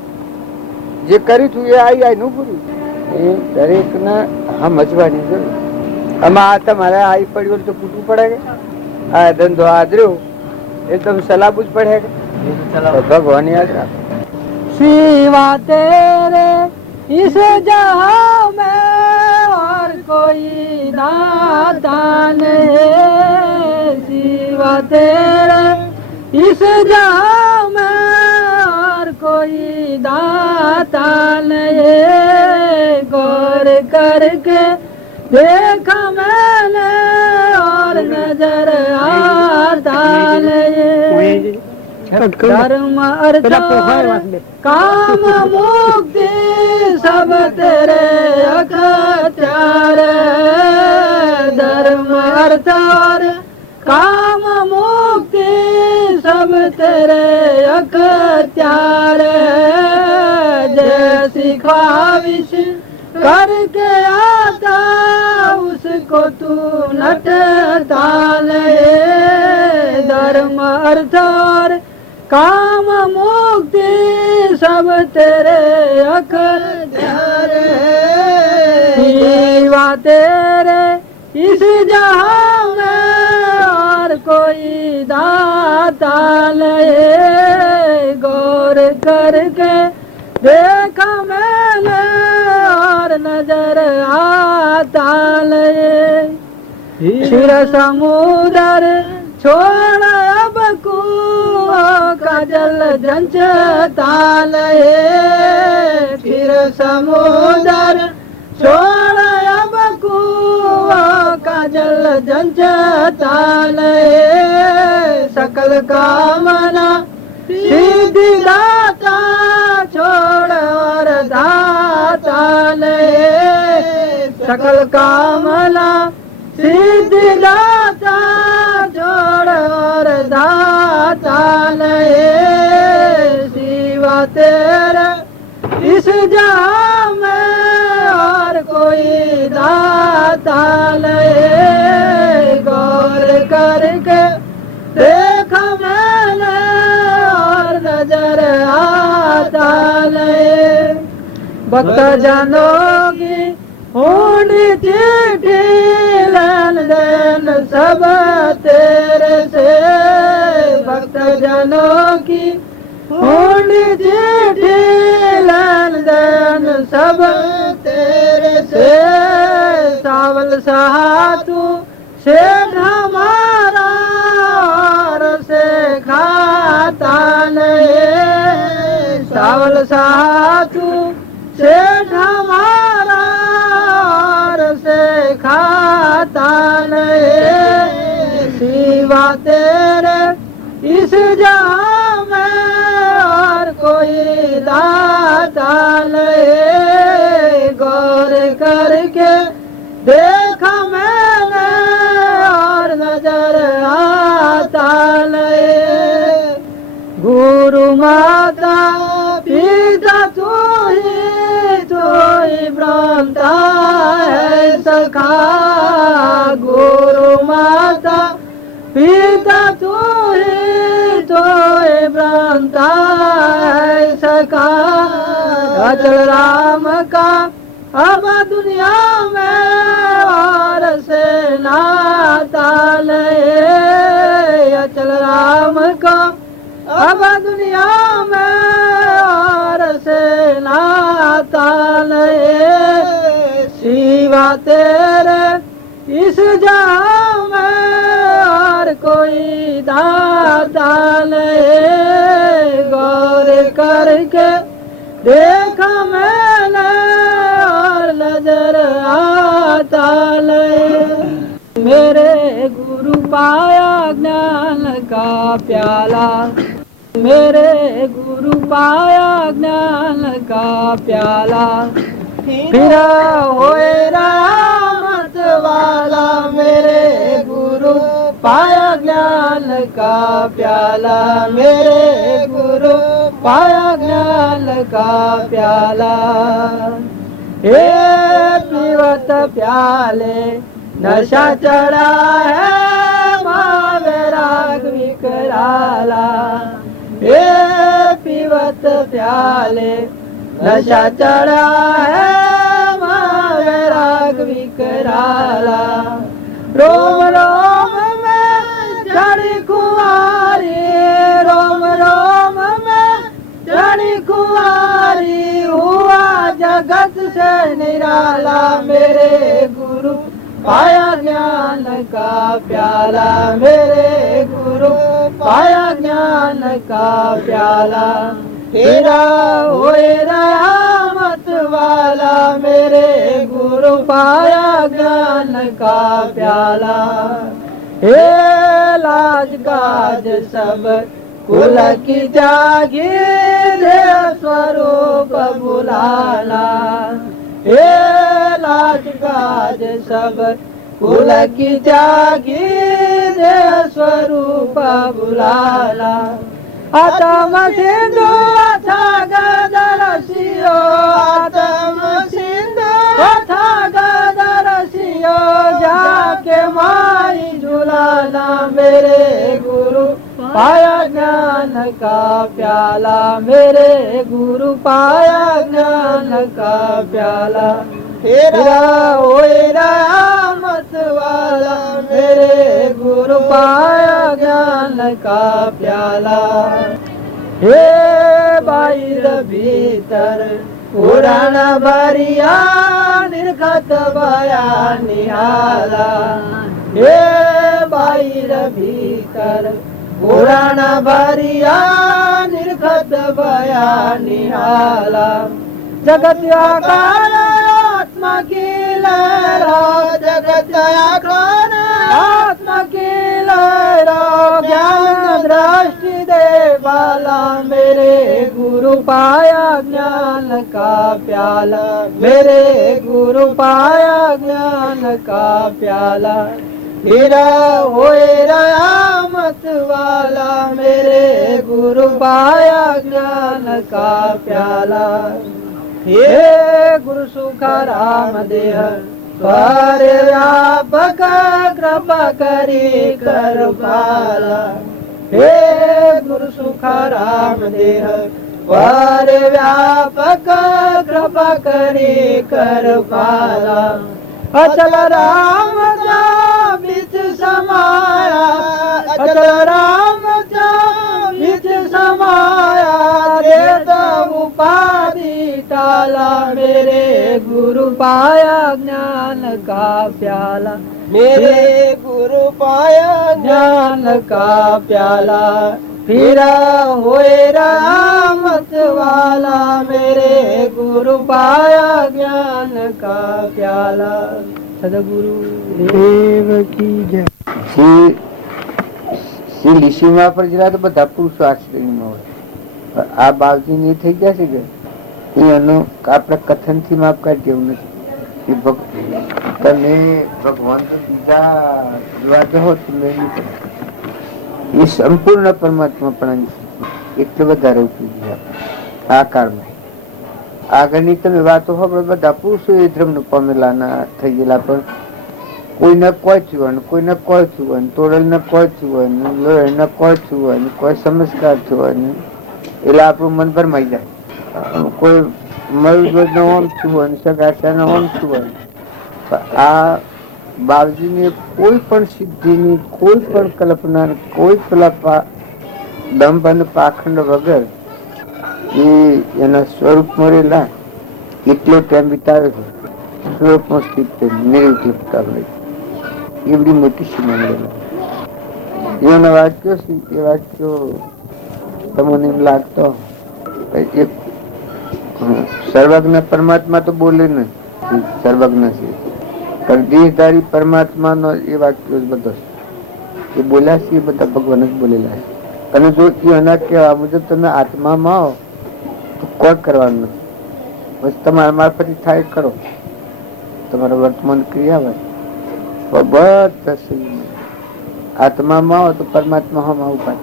જે કર્યું તું એ આવી નું પૂરું. એ દરેક ને સમજવાની જરૂર. આમાં આ તમારે આવી પડ્યું તો પૂછવું પડે કે આ ધંધો આદર્યો એ તમે સલાહવું જ પડે કે भगवान याद रखो. सिवा तेरे इस जहां में और कोई दाता नहीं, सिवा तेरे इस जहां में और कोई दाता नहीं। गौर करके देखा मैंने और नजर आता नहीं। धर्म अर्थ और काम मुक्ति सब तेरे अख्तियार। धर्म अर्थ और काम मुक्ति सब तेरे अख्तियार। जैसी ख्वाहिश करके आता उसको तू नटता नहीं। धर्म अर्थ और काम मुक्ति सब तेरे अख्तियार। सिवा तेरे इस जहां में और कोई दाता नहीं। गौर करके देखा मैंने और नजर आता नहीं। क्षीर समुद्र छोड़ अब कुओं का जल झंझता नहीं। क्षीर समुद्र छोड़ अब कुओं का जल झंझता नहीं। सकल कामना सिद्धि दाता छोड़ और दाता नहीं। सकल कामना सिद्धि दाता छोड़ और दाता नहीं। सिवा तेरे इस जहां में और कोई दाता नहीं। गौर करके देखा मैंने और नजर आता नहीं। भक्त जनों की होनी चिट्ठी लेन देन सब तेरे से। भक्त जनों की होनी चिट्ठी लेन देन सब तेरे से। सावल सहातू सेठ हमारा और से खाता नहीं। सावल सहातू सेठ हमारा और से खाता नहीं। सिवा तेरे इस जहां में और कोई दाता नहीं। गौर करके देखा मैंने और नजर आता नहीं। गुरु माता पिता तू ही ब्रह्मता है सखा। गुरु माता पिता तू ही ब्रह्मता है सखा। अचल राम का अब दुनिया में और से नाता नहीं। अचल राम का अब दुनिया में और से नाता नहीं। सिवा तेरे इस जहां में और कोई दाता नहीं। गौर करके देखा मैंने और नजर आता नहीं। मेरे गुरु पाया ज्ञान का प्याला। मेरे गुरु पाया ज्ञान का प्याला। फिर होए रहमत वाला। मेरे गुरु पाया ज्ञान का प्याला। मेरे गुरु पाया ज्ञान का प्याला। हे पीवत प्याले नशा चढ़ा है महावैराग विकराला। हे पीवत प्याले नशा चढ़ा है महावैराग विकराला। रोम रोम में चढ़ी कुंवारी। रोम रोम में चढ़ी कुंवारी। हुआ जगत से निराला। मेरे गुरु पाया ज्ञान का प्याला मेरे गुरु, पाया ज्ञान का प्याला, तेरा होए रहा मत वाला मेरे गुरु, पाया ज्ञान का प्याला। हे लाज काज सब कुल की त्यागी, दे स्वरूप बुलाला। हे लाज काज सब कुल की त्यागी, दे स्वरूप बुलाला। आत्म सिंधु अथाग दरसियो, आत्म सिंधु अथाग दरसियो, जाके माई झुलाना मेरे गुरु, पाया ज्ञान का प्याला मेरे गुरु, पाया ज्ञान का प्याला। तेरा होए रहमत वाला मेरे गुरु, पाया ज्ञान का प्याला। हे बाहिर भीतर पुराण भरिया, निर्गत भया निहाला। हे बाहिर भीतर पुराण भरिया, निर्गत भया निहाला। जगत आकार आत्मा की लहरा, जगत आकार आत्मा की लहरा, ज्ञान दृष्टि दे बाला मेरे गुरु, पाया ज्ञान का प्याला मेरे गुरु, पाया ज्ञान का प्याला। तेरा होए रहमत वाला मेरे गुरु, पाया ज्ञान का प्याला। हे गुरु सुखाराम देह पर व्यापक, कृपा करी कृपाला। हे गुरु सुखाराम देह पर व्यापक, कृपा करी कृपाला। अचल राम जा बीच समाया, अचल राम जा बीच समाया, देत उपाधि टाला मेरे गुरु, पाया ज्ञान का प्याला मेरे गुरु, पाया ज्ञान का प्याला। फिरा होए रहमत वाला मेरे गुरु, पाया ज्ञान का प्याला। सदगुरु देव की जय। શ્રી લીસીમા પર જરા તો બધા પુરુષો આશ્રયમાં હોય, આ બાવજી ની થઈ ગયા છે કે એનું આપણે કથન થી માપ કાઢી દેવું નથી। તમે ભગવાન તો બીજા જોવા જહો તમે એ સંપૂર્ણ પરમાત્મા પણ એટલું વધારે ઉપયોગી આ કાળમાં। આગળની તમે વાતો ખબર બધા પુરુષો એ ધર્મ પામેલા થઈ ગયેલા, પણ કોઈને કોઈ છુવાનું, કોઈને કોઈ છુવાનું, તોડલ ને કોઈ છુવાનું, લોહી ને કોઈ છુવાનું, કોઈ સંસ્કાર છુવાનું, એટલે આપણું મન ભરમાઈ જાય। કોઈ મયુર નો ઓમ છુવાનું, સગાસા નો ઓમ છુવાનું, આ બાવજી ને કોઈ પણ સિદ્ધિ ની, કોઈ પણ કલ્પના, કોઈ પેલા દંભ અને પાખંડ વગર એના સ્વરૂપમાં રહેલા એટલો ટાઈમ વિતાવે છે, સ્વરૂપમાં સ્થિત નિર્વિકલ્પતા હોય એવડી મોટી સીમા મળેલા। એના વાક્યો છે એ વાક્યો તમને એમ લાગતો એક સર્વજ્ઞ પરમાત્મા તો બોલે ને, સર્વજ્ઞ છે, પણ દેહધારી પરમાત્મા નો એ વાક્યો બધો એ બોલ્યા છે, એ બધા ભગવાન જ બોલેલા છે। અને જો એના કહેવા મુજબ તમે આત્મામાં આવો તો કોઈ કરવાનું નથી, બસ તમારા મારફત થાય કરો, તમારા વર્તમાન ક્રિયા હોય બધા આત્મામાં આવો તો પરમાત્મા હમ આવું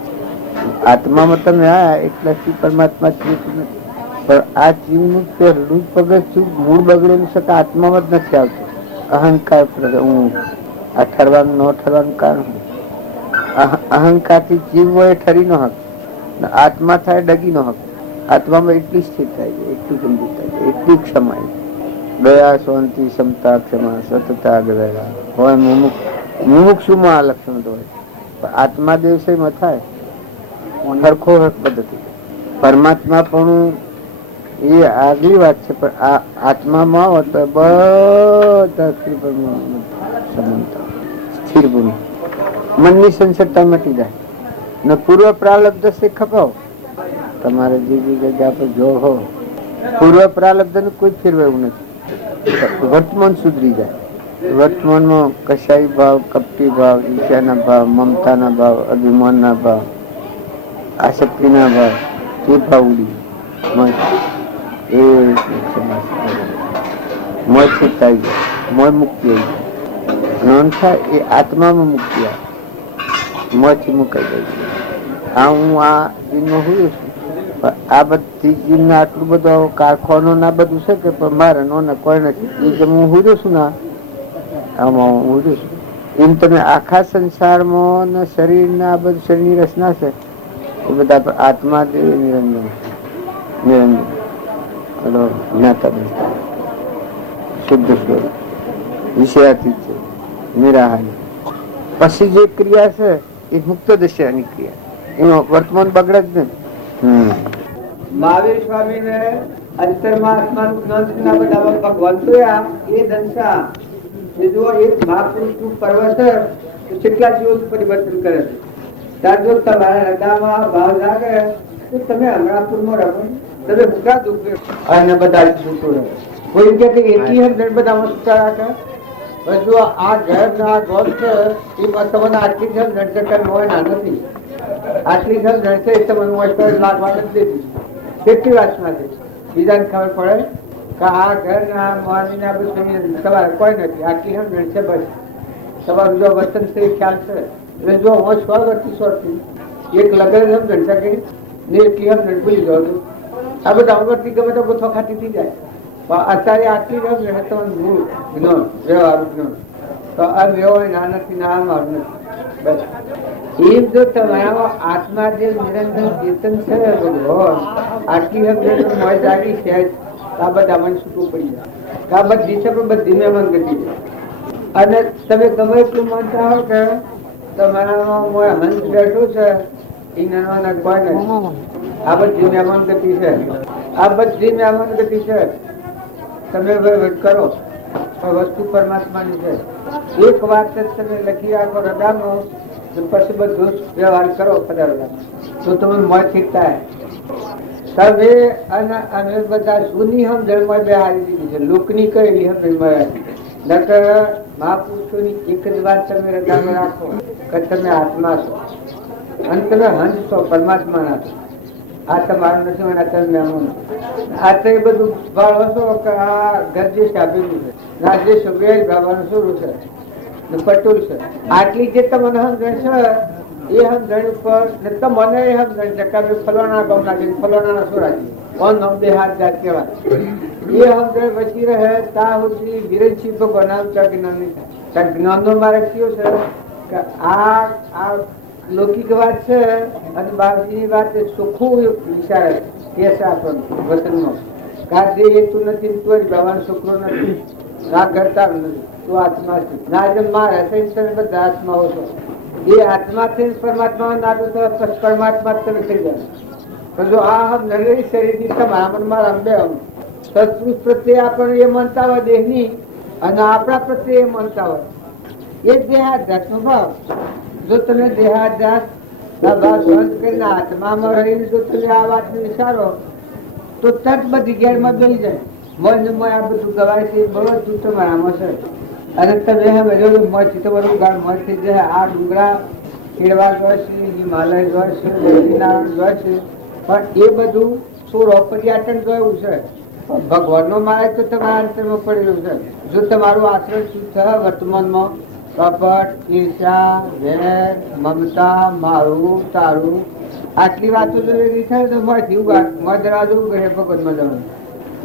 આત્મામાં તમે આયા એટલે પરમાત્મા જીવ નથી, પણ આ જીવનું પહેલું પગથિયું મૂળ બગડેલું છતાં આત્મામાં જ નથી આવતું। અહંકાર હું આ ઠરવાનું ન ઠરવાનું કારણ અહંકાર થી જીવ હોય ઠરી નો હક, આત્મા થાય ડગી નો હક। આત્મામાં એટલી સ્થિત થાય છે, એટલું ગંભીર થાય છે, એટલી ક્ષમા, દયા, શાંતિ, ક્ષમતા, ક્ષમા, સતતા, ગવેરા હોય। મુમુક્ષુમાં આ લક્ષણ હોય, પણ આત્મા દેવસયમાં થાય હરખો હરખ પદ્ધતિ। પરમાત્મા પણ એ આગલી વાત છે, પણ આ આત્મામાં આવો તો બધા સમંત સ્થિર બુદ્ધિ, મનની સંસદતા મટી જાય ને પૂર્વ પ્રારબ્ધ સે ખપાવ. તમારે જે જગ્યા પર જો હો પૂર્વ પ્રારબ્ધ ને કોઈ ફેરવાયું નથી. વર્તમાન સુધરી જાય. વર્તમાનમાં કશાઈ ભાવ, કપટી ભાવ, ઈર્ષ્યાના ભાવ, મમતાના ભાવ, અભિમાનના ભાવ, આસક્તિના ભાવ, એ ભાવ ઉડી મોય છૂટાઈ જાય, મોય મુક્તિ આવી જાય. નોંધ થાય એ આત્મામાં મુક્તિ આવે, મોયથી મુકાઈ જાય. આ હું આ જીવનો હોઉં છું, આ બધી જીવને આટલું બધો કારખાનો ના બધું છે કે પણ મારે નો કોઈ નથી. એ જેમ હું હુર્યો છું ને આમાં હું હુર્યો છું એમ તમે આખા સંસારમાં ને શરીરના આ બધું શરીરની રચના છે એ બધા પર આત્મા જે નિરંજન નિરંજન જ્ઞાતા બનતા શુદ્ધ સ્વરૂપ વિષયાતીત છે, નિરાહારી. પછી જે ક્રિયા છે એ મુક્ત દશાની ક્રિયા, એમાં વર્તમાન બગડે જ નહીં. મહાવીર સ્વામી ને અંતરમાં આત્માનું જ્ઞાન ના બધા ભગવાન જોયા એ દંશા એ જો એક મહાપુરુષ નું પર્વ છે તો કેટલા જીવોનું પરિવર્તન કરે છે. ત્યાં જો તમારા હૃદયમાં ભાવ લાગે તો તમે હમણાપુરમાં રહો, તમે ભૂખા દુઃખ અને બધા છૂટો રહો. કોઈ કે એટલી હમ બધામાં છૂટા રાખે. જો આ ઘર ના ગોળ છે એમાં તમને આટલી ઘર નડચકન હોય ના નથી, આટલી ઘર નડશે એ તમને લાગવા નથી. કેટલી વાસના છે બીજાને ખબર પડે કે આ ઘર ના માની ના બધું તમારે કોઈ નથી, આટલી હમ નડશે બસ. તમારું જો વતન છે ખ્યાલ છે એટલે જો હું 100 વર્ષથી 100 એક લગન હમ નડશે કે ને એટલી હમ નડ ભૂલી જાવ છું. આ બધા અમરથી ગમે તો ગોથો ખાતી થઈ જાય. અત્યારે આટલી રસ રહે તો મૂળ જ્ઞાન વ્યવહારું જ્ઞાન તો આ વ્યવહાર ના નથી ના મારું નથી બસ. એમ જો તમારા આત્મા જે નિરંજન ચેતન છે ભગવાન આટલી હદ મોજ આવી છે આ બધા મન છૂટું પડી જાય. આ બધી છે પણ બધી મહેમાન ગતિ છે. અને તમે ગમે એટલું માનતા હો કે તમારામાં હંસ બેઠું છે એ નાના કોઈ નથી. આ બધી મહેમાન ગતિ છે, આ બધી મહેમાન ગતિ છે. તમે કરો વસ્તુ પરમાત્માની છે. એક વાત તમે લખી રાખો હૃદયમાં પછી બધું વ્યવહાર કરો પદાર્થ તો તમે મોજ શીખતા તમે અને અમે બધા જૂની સમજણમાં બે હારી દીધી છે. લોકની કરેલી સમજણમાં નકર મહાપુરુષોની એક જ વાત તમે હૃદયમાં રાખો કે તમે આત્મા છો અને તમે હંસ છો, પરમાત્મા ના છો. આ તમારું નથી અને તમે મહેમાન. આ તો એ બધું ભાવ હશો કે આ ઘર જે સાબેલું છે ના જે સુગેલ બાબાનું શું છે ને પટુલ છે. આટલી જે તમને સમજણ છે એ સમજણ ઉપર મને એ સમજણ છે કે ફલોણા ગામ નાખી ફલોણા શું રાખી કોણ નમદે હાથ જાત કેવા એ સમજણ બચી રહે ત્યાં સુધી વિરજસિંહ ભગવાન જ્ઞાન થાય. જ્ઞાનનો માર્ગ કયો છે કે આ લૌકિક વાત છે અને બાપજીની વાત ચોખ્ખું વિચારે કેસ આપણને વતનનો કા જે હેતુ નથી તો બાબાનો છોકરો નથી કા કરતા નથી તો આત્મા છે ના જેમ મારે બધા આત્માઓ છો. એ આત્માથી પરમાત્મા નાતો તો પરમાત્મા તમે થઈ જાય. પણ જો આ હમ નગરી શરીરની તમારા મનમાં રંબે સત્પુરુષ પ્રત્યે આપણે એ માનતા હોય દેહની અને આપણા પ્રત્યે એ માનતા હોય એ દેહાધ્યાત્મ ભાવ. જો તમે દેહાધ્યાસ ભાવ બંધ કરીને આત્મામાં રહીને જો તમે આ વાતને વિચારો તો તરત બધી ગેરમાં બેસી જાય. મન આ બધું ગવાય છે બધું તમારામાં છે અને તમે હવે મચી તમારું ગાળ મચ થઈ જાય. આ ડુંગરા ખેડવા જોશે, હિમાલય જોશે, દક્ષિણારાયણ જોશે, પણ એ બધું સોરો પર્યટન જોયું છે. ભગવાનનો માર્ગ તો તમારા અંતરમાં પડેલું છે. જો તમારું આચરણ શું છે વર્તમાનમાં કપટ, ઈર્ષા, વેર, મમતા, મારું તારું આટલી વાતો જો એવી થાય તો મળથી ઉગાડ મધરાજ ઉગડે ભગવાનમાં જવાનું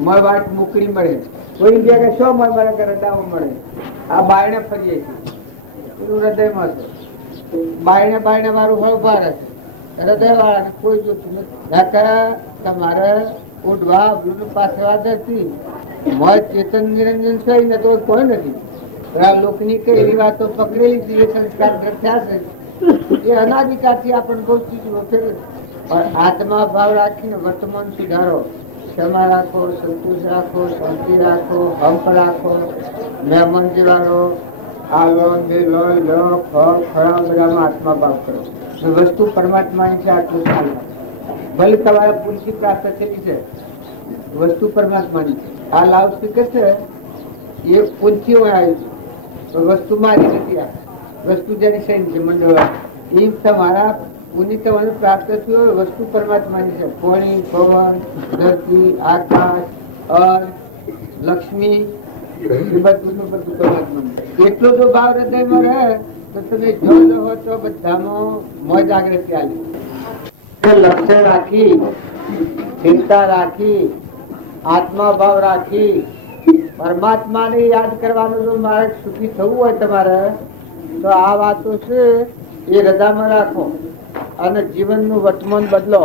મળ વાત મોકલી મળે. કોઈ જગ્યાએ શું મળે કે રડાઓ મળે. આ બાયણે ફરીએ છીએ એનું હૃદયમાં છે. બાયણે મારું ફળ ભારે છે હૃદય વાળાને કોઈ જોતું નથી. તમારે ઉઠવા પાસે વાદરથી મોજ ચેતન નિરંજન છે ને તો કોઈ નથી. લોકની કઈ વાતો પકડેલી છે એ સંસ્કાર થયા છે એ અનાધિકારથી આપણને બહુ ચીજો ફેરવે. પણ આત્મા ભાવ રાખીને વર્તમાન સુધારો, ક્ષમા રાખો, સંતોષ રાખો, શાંતિ રાખો, હંપ રાખો, મહેમાન જેવા રહો, આલો લો ખરા બધામાં આત્મા ભાવ કરો. વસ્તુ પરમાત્માની છે આટલું સારું. ભલે તમારે પુરુષી પ્રાપ્ત થયેલી છે, વસ્તુ પરમાત્માની છે. આ લાઉડ સ્પીકર છે એ પૂંચી હોય આવી છે, વસ્તુ મારી નથી. આ વસ્તુ જેની સૈન છે મંડળ એ તમારા પુનિત તમારું પ્રાપ્ત થયું હોય, વસ્તુ પરમાત્માની છે. પાણી, પવન, ધરતી, આકાશ, અર્થ, લક્ષ્મી, એ બધું પરમાત્મા. એટલો જો ભાવ હૃદયમાં રહે તો તમે જો હો તો બધામાં મોજ જાગૃતિ આવી. લક્ષ્ય રાખી, ચિંતા રાખી, આત્મા ભાવ રાખી, પરમાત્માને યાદ કરવાનું જો મારે સુખી થવું હોય તમારે તો આ વાતો છે એ હૃદયમાં રાખો અને જીવનનું વર્તમાન બદલો.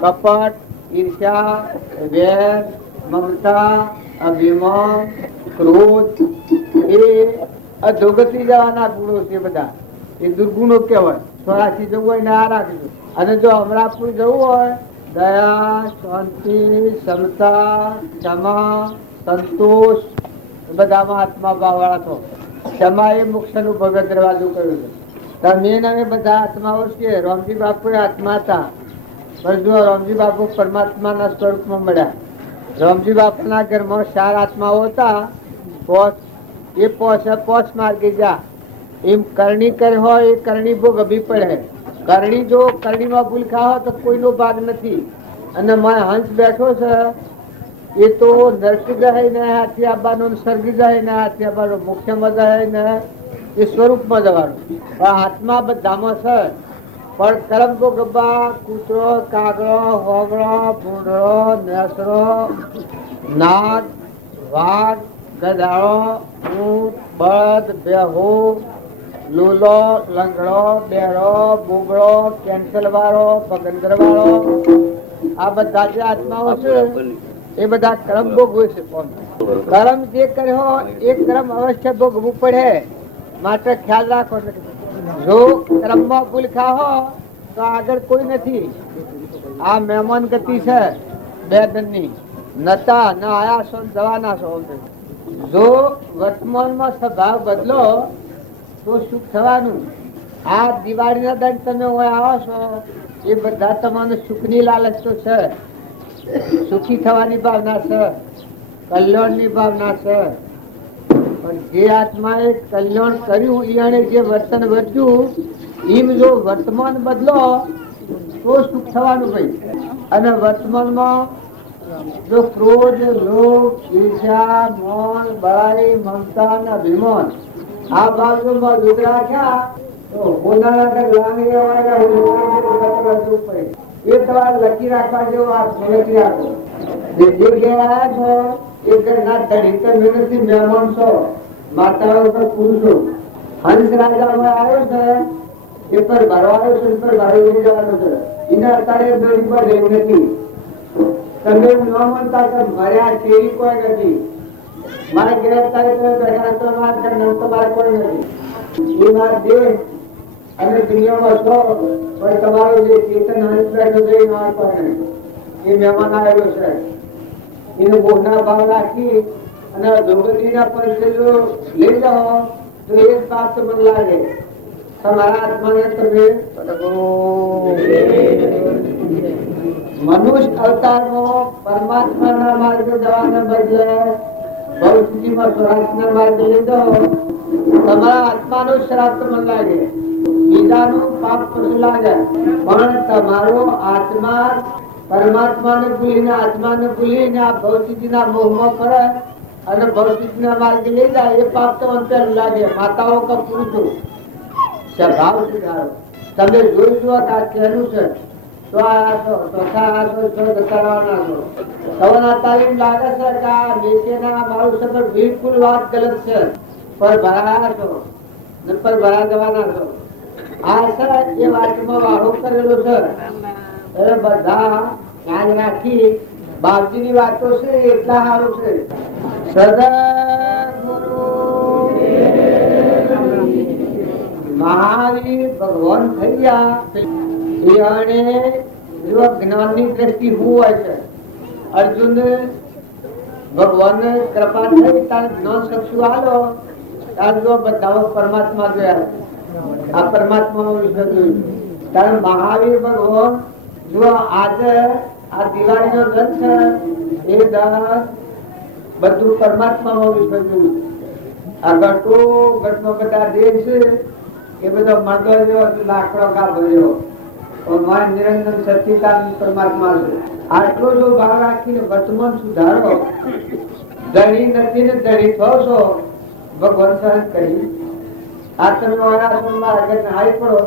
કપટ, ઈર્ષ્યા, વેર, મમતા, અભિમાન, ક્રોધ એ અધોગતિ જવાના ગુણો છે. બધા એ દુર્ગુણો કહેવાય. સ્વરાશી જવું હોય ને આ રાખજો. અને જો અમરાપુર જવું હોય, દયા, શાંતિ, ક્ષમતા, ક્ષમા, સંતોષ બધામાં આત્મા ભાવ રાખો. ક્ષમા એ મોક્ષ નું ભગત દરવાજો કર્યું છે. તમે અમે બધા આત્માઓ છીએ. રામજી બાપુ એ આત્મા હતા, પણ જો રામજી બાપુ પરમાત્માના સ્વરૂપમાં મળ્યા. રામજી બાપુના ઘરમાં 4 આત્માઓ હતા. પોચ માર્ગે જા એમ કરણી કરી હોય એ કરણી ભોગ અભી પડે. કરણી જો કરણીમાં ભૂલ ખાવા તો કોઈનો ભાગ નથી. અને મને હંસ બેઠો છે એ તો નરક જાય ને હાથી આવવાનો, સ્વર્ગ જાય ને હાથી આવવાનો, મોક્ષમાં જાય ને એ સ્વરૂપમાં જવાનું. આત્મા બધામાં છે, પણ કર્મ તો ગબ્બા, કૂતરો, કાગડો, હોગળો, ભૂંડળો, નેસડો, નાગ, વાઘ, ગધાડો, ઊંટ, બળદ, બેહો, લૂલો, લંગડો, બેડો, બુગડો, કેન્સલ વાળો, પગંદર વાળો, આ બધા જે આત્માઓ છે એ બધા કર્મ ભોગવે છે. કર્મ જે કર્યો એ કર્મ અવશ્ય ભોગવવું પડે. માટે ખ્યાલ રાખો. જો કર્મમાં ભૂલ ખાઓ તો આગળ કોઈ નથી. આ મહેમાન ગતિ છે 2 દિનની. નતા ન આયા છો જવાના છો. જો વર્તમાનમાં સ્વભાવ બદલો તો સુખ થવાનું. આ દિવાળીના દંડ તમે આવો છો એ બધા તમારે સુખની લાલચ તો છે. સુખી થવાની ભાવના છે, કલ્યાણની ભાવના છે. પણ જે આત્માએ કલ્યાણ કર્યું એને જે વર્તન વર્ત્યું એમ જો વર્તમાન બદલો તો સુખ થવાનું ભાઈ. અને વર્તમાનમાં જો ક્રોધ, લોભ, ઈર્ષ્યા, મોહ, બળાઈ, મમતા અને અભિમાન આ બાજુમાં દૂધ રાખ્યા તો હોનારા એ તમારે લખી રાખવા જેવો આ લખી રાખો. જે ગયા છો એ ઘરના ધડીક મહેનતથી મહેમાન છો, માતાઓ પર પુરુષો. હંસ રાજામાં આવ્યો છે એ પર ભરવાનો છે, પર ભાડું લઈ જવાનું છે. એના અત્યારે દોરી પર રહેવું નથી. તમે ન માનતા કે મર્યા તેરી કોઈ નથી. મારા ઘેર અત્યારે તમે બેઠા તો તમારે કોઈ નથી. એ મારા દેહ અને દુનિયામાં છો પણ તમારો જે ચેતન હંસ બેઠો છે એ મારા કોઈ નથી. એ મહેમાન આવેલો છે. એને બોધના ભાવ રાખી અને ધોગતીના પરિચયો લઈ જાઓ તો એ જ વાત તો મને લાગે. તમારા આત્માને તમે મનુષ્ય અવતારમાં પરમાત્માના માર્ગે જવાને બદલે ભૌતિકમાં સ્વરાજના માર્ગે લઈ જાઓ. તમારા આત્માનો શ્રાપ તો મને લાગે, બીજાનું પાપ પછી લાગે. પણ તમારો આત્મા પરમાત્માને ભૂલીને, આત્માને ભૂલીને આ ભૌતિકના મોહમાં પડે અને ભૌતિકના માર્ગે લઈ જાય એ પાપ તો અંતર લાગે. માતાઓ કા પુરુષો સ્વભાવ સુધારો. તમે જોઈ જુઓ કે આ કહેલું છે તો આ તાલીમ લાગે છે કે આ નીચેના મારું સફર બિલકુલ વાત ગલત છે. પર ભરાયા છો પર ભરા જવાના છો. આ છે એ વાતમાં વાહો કરેલો છે. એ બધા યાદ રાખી બાપજીની વાતો છે એટલા સારું છે. સદગુરુ મહાવીર ભગવાન થઈ ગયા. જ્ઞાનની દ્રષ્ટિ શું હોય છે? અર્જુન ભગવાન કૃપા થઈ તાર જ્ઞાન ચક્ષુ આલો તાર જો બધાઓ પરમાત્મા જોયા, આ પરમાત્માનો વિષય જોયું. ત્યારે મહાવીર ભગવાન જો આજે આ દિવાળીનો ગ્રંથ છે એ દાસ બધું પરમાત્માનો વિષય જોયું. આ ઘટો ઘટનો બધા દેહ છે એ બધો મંડો જેવો લાકડો કા ભર્યો નિરંજન સચ્ચિદાનંદ પરમાત્મા છે. આટલો જો ભાવ રાખીને વર્તમાન સુધારો ધણી નથી ને ધણી થશો ભગવાન સહજ કરી આ તમે વરાસનમાં આગળ હાઈ પડો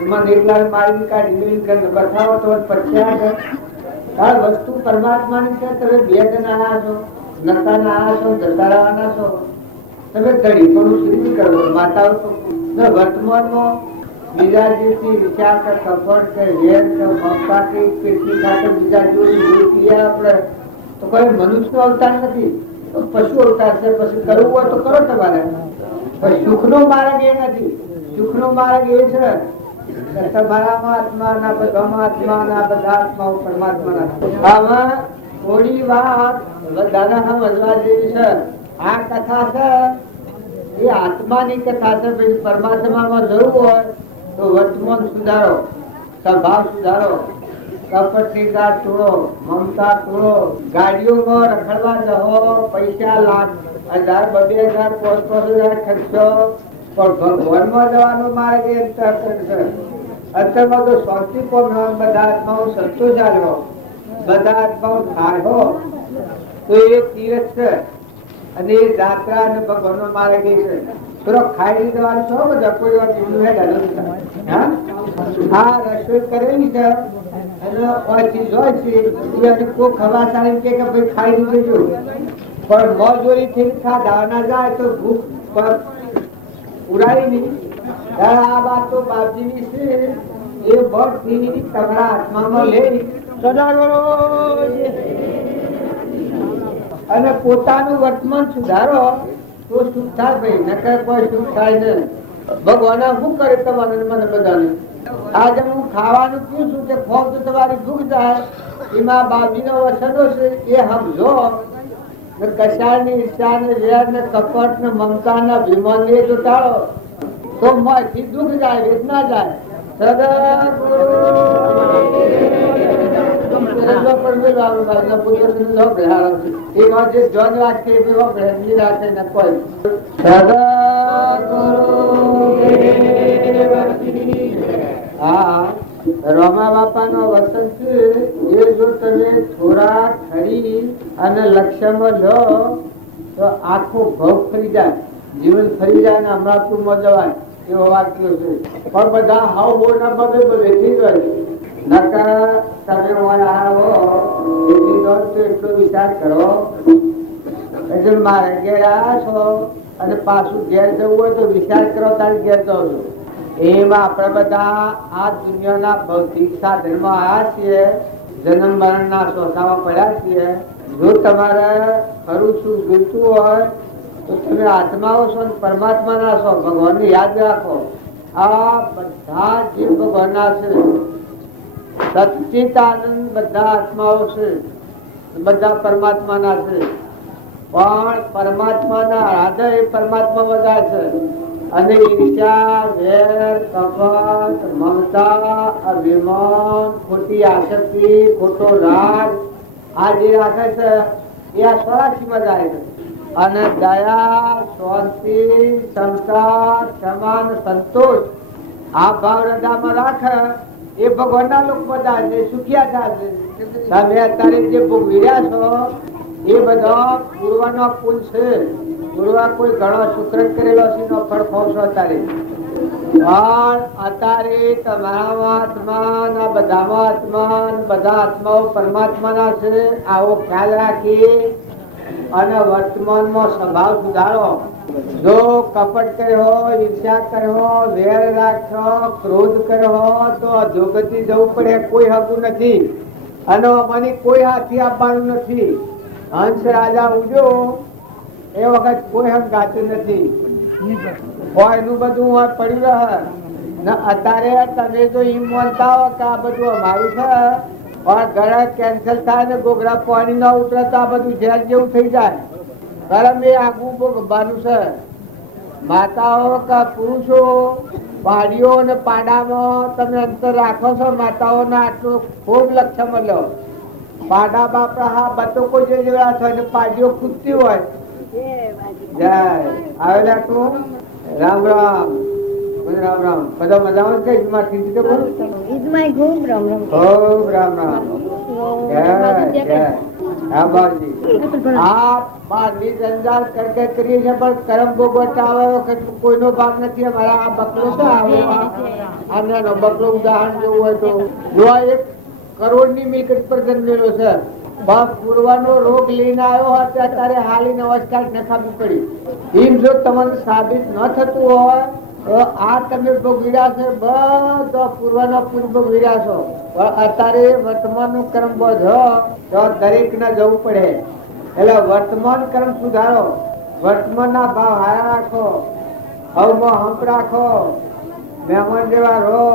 એમાં એકલા મારી કાઢી બતાવો તો પછી આ વસ્તુ પરમાત્માની છે. તમે બે જણા આયા છો, નતા ના આયા છો, જતા રહેવાના છો, તમે ધણી પણ સિદ્ધ કરો માતાઓ તો વર્તમાનમાં બીજા જેથી વિચાર કે કપડ કે વેર કે મમતા કે કીર્તિ ખાતર બીજા જોઈ આપણે તો કોઈ મનુષ્યનો અવતાર નથી, તો પશુ અવતાર છે. પછી કરવું હોય તો કરો તમારે. સુખનો માર્ગ એ નથી, સુખનો માર્ગ એ છે તમારામાં આત્માના બધામાં આત્માના બધા આત્માઓ પરમાત્માના. આમાં થોડી વાત બધાને સમજવા જેવી છે. આ કથા છે એ આત્માની કથા છે. પછી પરમાત્મામાં જવું હોય તો વર્તમાન સુધારો, સ્વભાવ સુધારો, કપટની ગાંઠ તોડો, મમતા તોડો, ગાડીઓમાં રખડવા જવો, પૈસા લાખ 1000, 2000, 5,000 ખર્ચો, પણ ભગવાનમાં જવાનો માર્ગ એ અંતઃકરણ છે. અંતરમાં તો શાંતિ પણ બધા આત્માઓ સંતોષ આવ્યો, બધા આત્માઓ ખાયો તો એ તીરથ છે અને એ જાત્રા અને ભગવાનનો માર્ગ એ છે. થોડો ખાઈ દેવાનું છો બધા કોઈ વાર હા રસોઈ કરેલી છે અને ચીજ હોય છે કોઈ ખવા સારી કે ભાઈ ખાઈ લીધું પણ મોજોરી થી ખાધા ના જાય તો ભૂખ પર ઉડાડી નહીં. આ વાત તો બાપજીની છે એ ભક્તિ તમારા આત્મામાં લઈ અને પોતાનું વર્તમાન સુધારો તો સુખ થાય ભાઈ, નકર કોઈ સુખ થાય નહીં. ભગવાન શું કરે તમારે મને બધાને આજે હું ખાવાનું પીઉં છું કે ફોન તો તમારી ભૂખ જાય એમાં બાપજીનો વસનો છે એ સમજો. કશાની ઈર્ષા ને વેર ને કપટ ને મમતા ના વિમાન ને જો ટાળો તો મોંથી દુઃખ જાય, વેદના જાય. રોમા બાપા નો વસન છે એ જો તમે થોડા ખરી અને લક્ષ્યમાં લો તો આખું ભોગ ફરી જાય, જીવન ફરી જાય ને અમરાપુરમાં જવાય એવો વાક્યો છે. પણ બધા હાવ બોલના બધે વેઠી જાય નકા તમે આવો એટલી દોડ તો એટલો વિચાર કરો એટલે મારે ઘેર આવ્યા છો અને પાછું ઘેર જવું હોય તો વિચાર કરો તારે ઘેર જાઉં છું. એમાં આપણે બધા આ દુનિયાના ભૌતિક સાધનમાં આવ્યા છીએ, જન્મ મરણના શોષામાં પડ્યા છીએ. જો તમારે ખરું શું જોઈતું હોય તો તમે આત્માઓ છો ને પરમાત્માના છો, ભગવાનને યાદ રાખો. આ બધા જીવ ભગવાનના છે, સચ્ચિદાનંદ બધા આત્માઓ છે, બધા પરમાત્માના છે. પણ પરમાત્માના હૃદય પરમાત્મા બધા છે અને ઈર્ષ્યા, વેર, કપટ, મમતા, અભિમાન, ખોટી આસક્તિ, ખોટો રાગ આ જે રાખે છે એ આ 84 માં જાય છે. અને દયા, શાંતિ, ક્ષમતા, ક્ષમા, સંતોષ આ ભાવ હૃદયમાં રાખે એ ભગવાનના લોક બધા છે, સુખિયા થાય છે. તમે અત્યારે જે ભોગવી રહ્યા છો એ બધા પૂર્વનો પુલ છે. પૂર્વ કોઈ ઘણો શુક્ર કરેલો છે નો ફળ ખાવશો અત્યારે. પણ અત્યારે તમારા આત્મા બધામાં આત્મા બધા આત્માઓ પરમાત્માના છે. આવો ખ્યાલ રાખી અને વર્તમાનમાં સ્વભાવ સુધારો. જો કપટ કર્યો, ઈર્ષ્યા કર્યો, વેર રાખ્યો, ક્રોધ કર્યો તો અધોગતિ જવું પડે, કોઈ હકું નથી અને મને કોઈ હાથી આપવાનું નથી. હંસ રાજા ઉજો એ વખત કોઈ હક ગાતું નથી, એનું બધું પડ્યું રહે ને. અત્યારે તમે જો એમ માનતા હો કે આ બધું અમારું છે પણ ઘરે કેન્સલ થાય ને ગોગરા પાણી ના ઉતરે તો આ બધું ઝેર જેવું થઈ જાય. ગરમ એ આગવું બહુ ગંભાનું છે. માતાઓ કે પુરુષો પાડીઓ અને પાડામાં તમે અંતર રાખો છો. માતાઓના આટલું ખૂબ લક્ષ્ય મળ્યો. પાડા બાપરા હા બતકો જે જેવા છો અને પાડીઓ ખૂટતી હોય. જય આવેલા તું. રામ રામ રામ રામ. બધા મજામાં છે? ખૂબ રામ રામ. જય જય. હા બાપજી, આ બહારની જંજાળ કરીએ છીએ પણ કરમ ભોગવટા આવે વખત કોઈનો ભાગ નથી. અમારા આ બકલો છે, આ નાનો બકલો ઉદાહરણ જેવું હોય તો જો 1 કરોડની મિલકત પર જન્મેલો છે. બાપ પૂર્વાનો રોગ લઈને આવ્યો હતો ત્યારે હાલી નમસ્કાર નખાવી પડી. એમ જો તમને સાબિત ન થતું હોય તો આ તમે ભોગવ્યા છે બધો પૂર્વનો પૂર્વ ભોગવ્યા છો. અત્યારે વર્તમાન નું કર્મ બધો તો દરેક ને જવું પડે. એટલે વર્તમાન કર્મ સુધારો. વર્તમાન ના ભાવ હારા રાખો. હવમાં હંપ રાખો. મહેમાન જેવા રહો.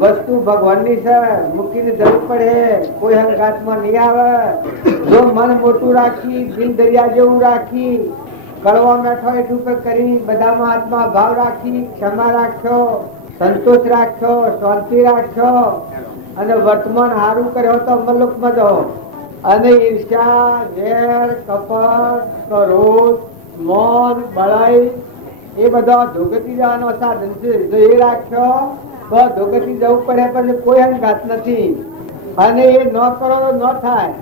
વસ્તુ ભગવાનની છે, મૂકીને જવું પડે. કોઈ હંગાતમાં નહીં આવે. જો મન મોટું રાખી, દિલ દરિયા જેવું રાખી, કડવા મેઠો એટલું પર કરી, બધામાં આત્મા ભાવ રાખી, ક્ષમા રાખ્યો, સંતોષ રાખ્યો, શાંતિ રાખ્યો અને વર્તમાન સારું કર્યો તો અમરલોકમાં જાઓ. અને ઈર્ષ્યા, વેર, કપટ, ક્રોધ, મૌન, બળાઈ એ બધા ધોગતી જવાનો સાધન છે. જો એ રાખ્યો તો ધોગતી જવું પડે પણ કોઈ અંગાત નથી. અને એ ન કરો તો ન થાય.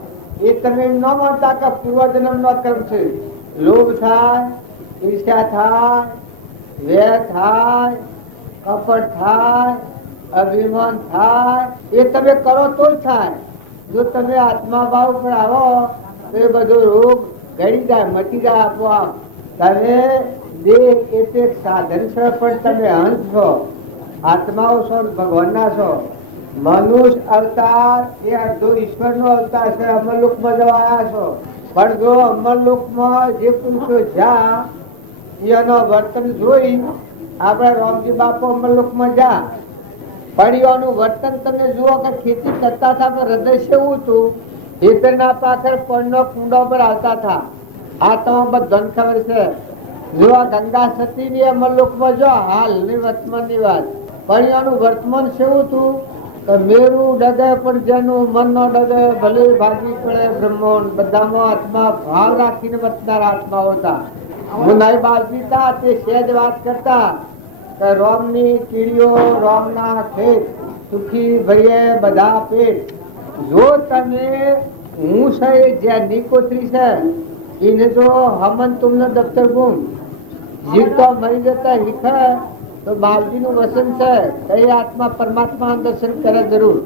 એ તમે એમ ન માનતા કે પૂર્વજન્મ નો કર્મ છે. લોભ થાય, ઈર્ષ્યા થાય, વેર થાય, કપટ થાય, અભિમાન થાય, એ તમે કરો તો જ થાય. જો તમે આત્મા ભાવ પર આવો તો એ બધો રોગ ગળી જાય, મટી જાય આપોઆપ. તમે દેહ એટલે સાધન છો પણ તમે હંસ છો. આત્માઓ છો, ભગવાનના છો. મનુષ્ય અવતાર એ અડધો ઈશ્વર નો અવતાર છે. અમરલોકમાં જવા આવ્યા છો. પણ જો અમરલોકમાં જે પુરુષો જ્યાં એનો વર્તન જોઈ આપડે રામજી બાપુ અમરલોકમાં જા પડીઓનું વર્તન તમે જુઓ કે ખેતી કરતા હતા તો હૃદય કેવું હતું. ખેતરના પાછળ પડનો કુંડો પર આવતા હતા. આ તો બધાને ખબર છે. જો આ ગંગા સતી ની અમરલોકમાં જો હાલ ની વર્તમાન ની વાત પડીઓનું વર્તમાન કેવું હતું. મેરું ડગે પણ જેનું મન નો ડગે ભલે ભાગી પડે બ્રહ્માંડ. બધામાં આત્મા ભાવ રાખીને વર્તનાર આત્માઓ હતા. હું નહીં બાળતા તે સહેજ વાત કરતા કે રોમની કીડીઓ રોમના ખેત સુખી ભઈએ બધા પેટ. જો તમે હું છે જ્યાં નિકોત્રી છે એને જો હમન તુમને દફતર ગુમ જીવતો મરી જતા હિખે તો બાપજી નું વસન છે. કઈ આત્મા પરમાત્મા દર્શન કરે જરૂર.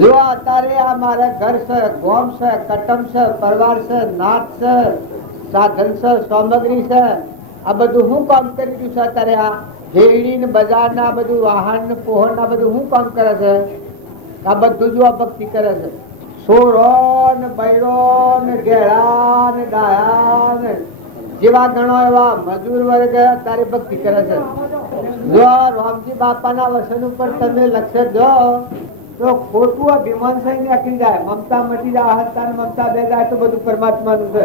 જો અત્યારે આ મારા ઘર છે, ગોમ છે, કટમ છે, પરિવાર છે, નાથ છે, સાધન છે, સામગ્રી છે, આ બધું હું કામ કરી રહ્યું છે. અત્યારે આ શેરડી ને બજાર ના બધું વાહન ને પોહણ ના બધું શું કામ કરે છે. આ બધું જો ભક્તિ કરે છે. સોરો ને બૈરો ને ઘેડા ને ડાયા ને જેવા ગણો એવા મજૂર વર્ગ તારી ભક્તિ કરે છે. જો રામજી બાપા ના વસન ઉપર તમે લક્ષ્ય જો તો ખોટું અભિમાન થઈ નાખી જાય. મમતા મટી જાય. અહંતા ને મમતા બે જાય તો બધું પરમાત્માનું છે.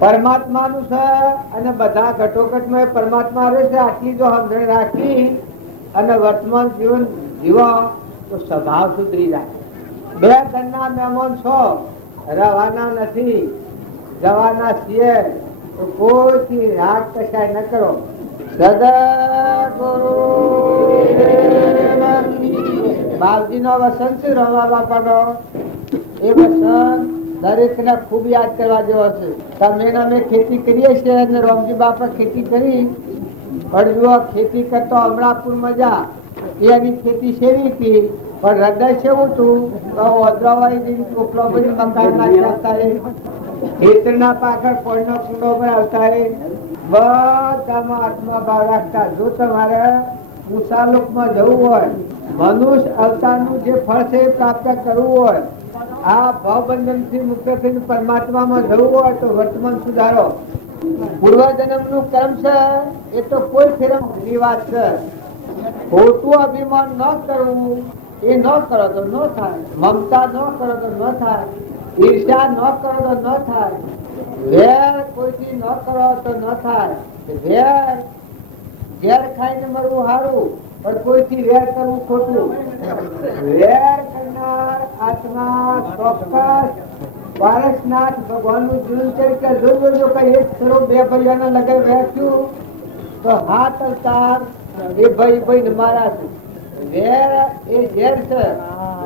પરમાત્માનું છે અને બધા ઘટોઘટ માં પરમાત્મા રહે છે. આટલી જો સમજણ રાખી અને વર્તમાન જીવન જીવો તો સ્વભાવ સુધરી જાય. બે ઘરના મહેમાન છો, રહેવાના નથી, જવાના છીએ તો કોઈથી રાગ કશાય ન કરો. સદગુરુ બાપજી નો વસન છે. રમા બાપા નો એ વસન દરેક ને ખૂબ યાદ કરવા જેવો છે. તમે અમે ખેતી કરીએ છીએ અને રામજી બાપા ખેતી કરી પણ જો ખેતી કરતો અમરાપુર મજા એની ખેતી સેવી હતી પણ હૃદય કેવું હતું. ખેતરના પાછળ પડનો કુંડો પર આવતા બધામાં આત્મા ભાવ રાખતા. જો તમારે ઊંચા લોકમાં જવું હોય, મનુષ્ય અવતારનું જે ફળ છે એ પ્રાપ્ત કરવું હોય, આ ભાવબંધન થી મુક્ત થઈને પરમાત્મામાં જવું હોય તો વર્તમાન સુધારો. પૂર્વજન્મ નું કર્મ છે એ તો કોઈ ફેરવવાની વાત છે. ખોટું અભિમાન ન કરવું એ ન કરો તો ન થાય. મમતા ન કરો તો ન થાય. ઈર્ષ્યા ન કરો તો ન થાય. વેર કોઈથી ન કરો તો ન થાય. વેર ઝેર ખાઈને મરવું સારું, પણ કોઈથી વેર કરવું ખોટું. વેર કરનાર આત્મા ચોક્કસ પારસનાથ ભગવાનનું જીવન તરીકે જોજો. કઈ એક સરો બે ભાઈઓના લગન વેચ્યું તો હાથ અવતાર એ ભાઈ ને મારા છે. વેર એ ઝેર છે,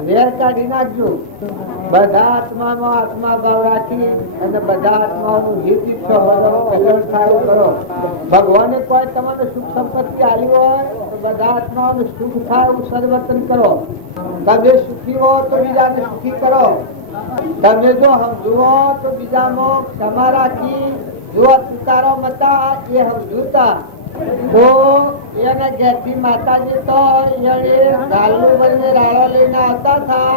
વેર કાઢી નાખજો. બધા આત્મામાં આત્મા ભાવ રાખી અને બધા આત્માઓનું હિત ઈચ્છો, કલ્યાણ થાય કરો. ભગવાને કોઈ તમારે સુખ સંપત્તિ આવી હોય તો બધા આત્માઓને સુખ થાય એવું સર્વર્તન કરો. તમે સુખી હો તો બીજાને સુખી કરો. તમે જો સમજુઓ તો બીજામાં ક્ષમા રાખી. જો તુકારો મતા એ સમજુતા તો એના ઘેરથી માતાજી તો ગાલનું બનીને રાળો લઈને આવતા હતા.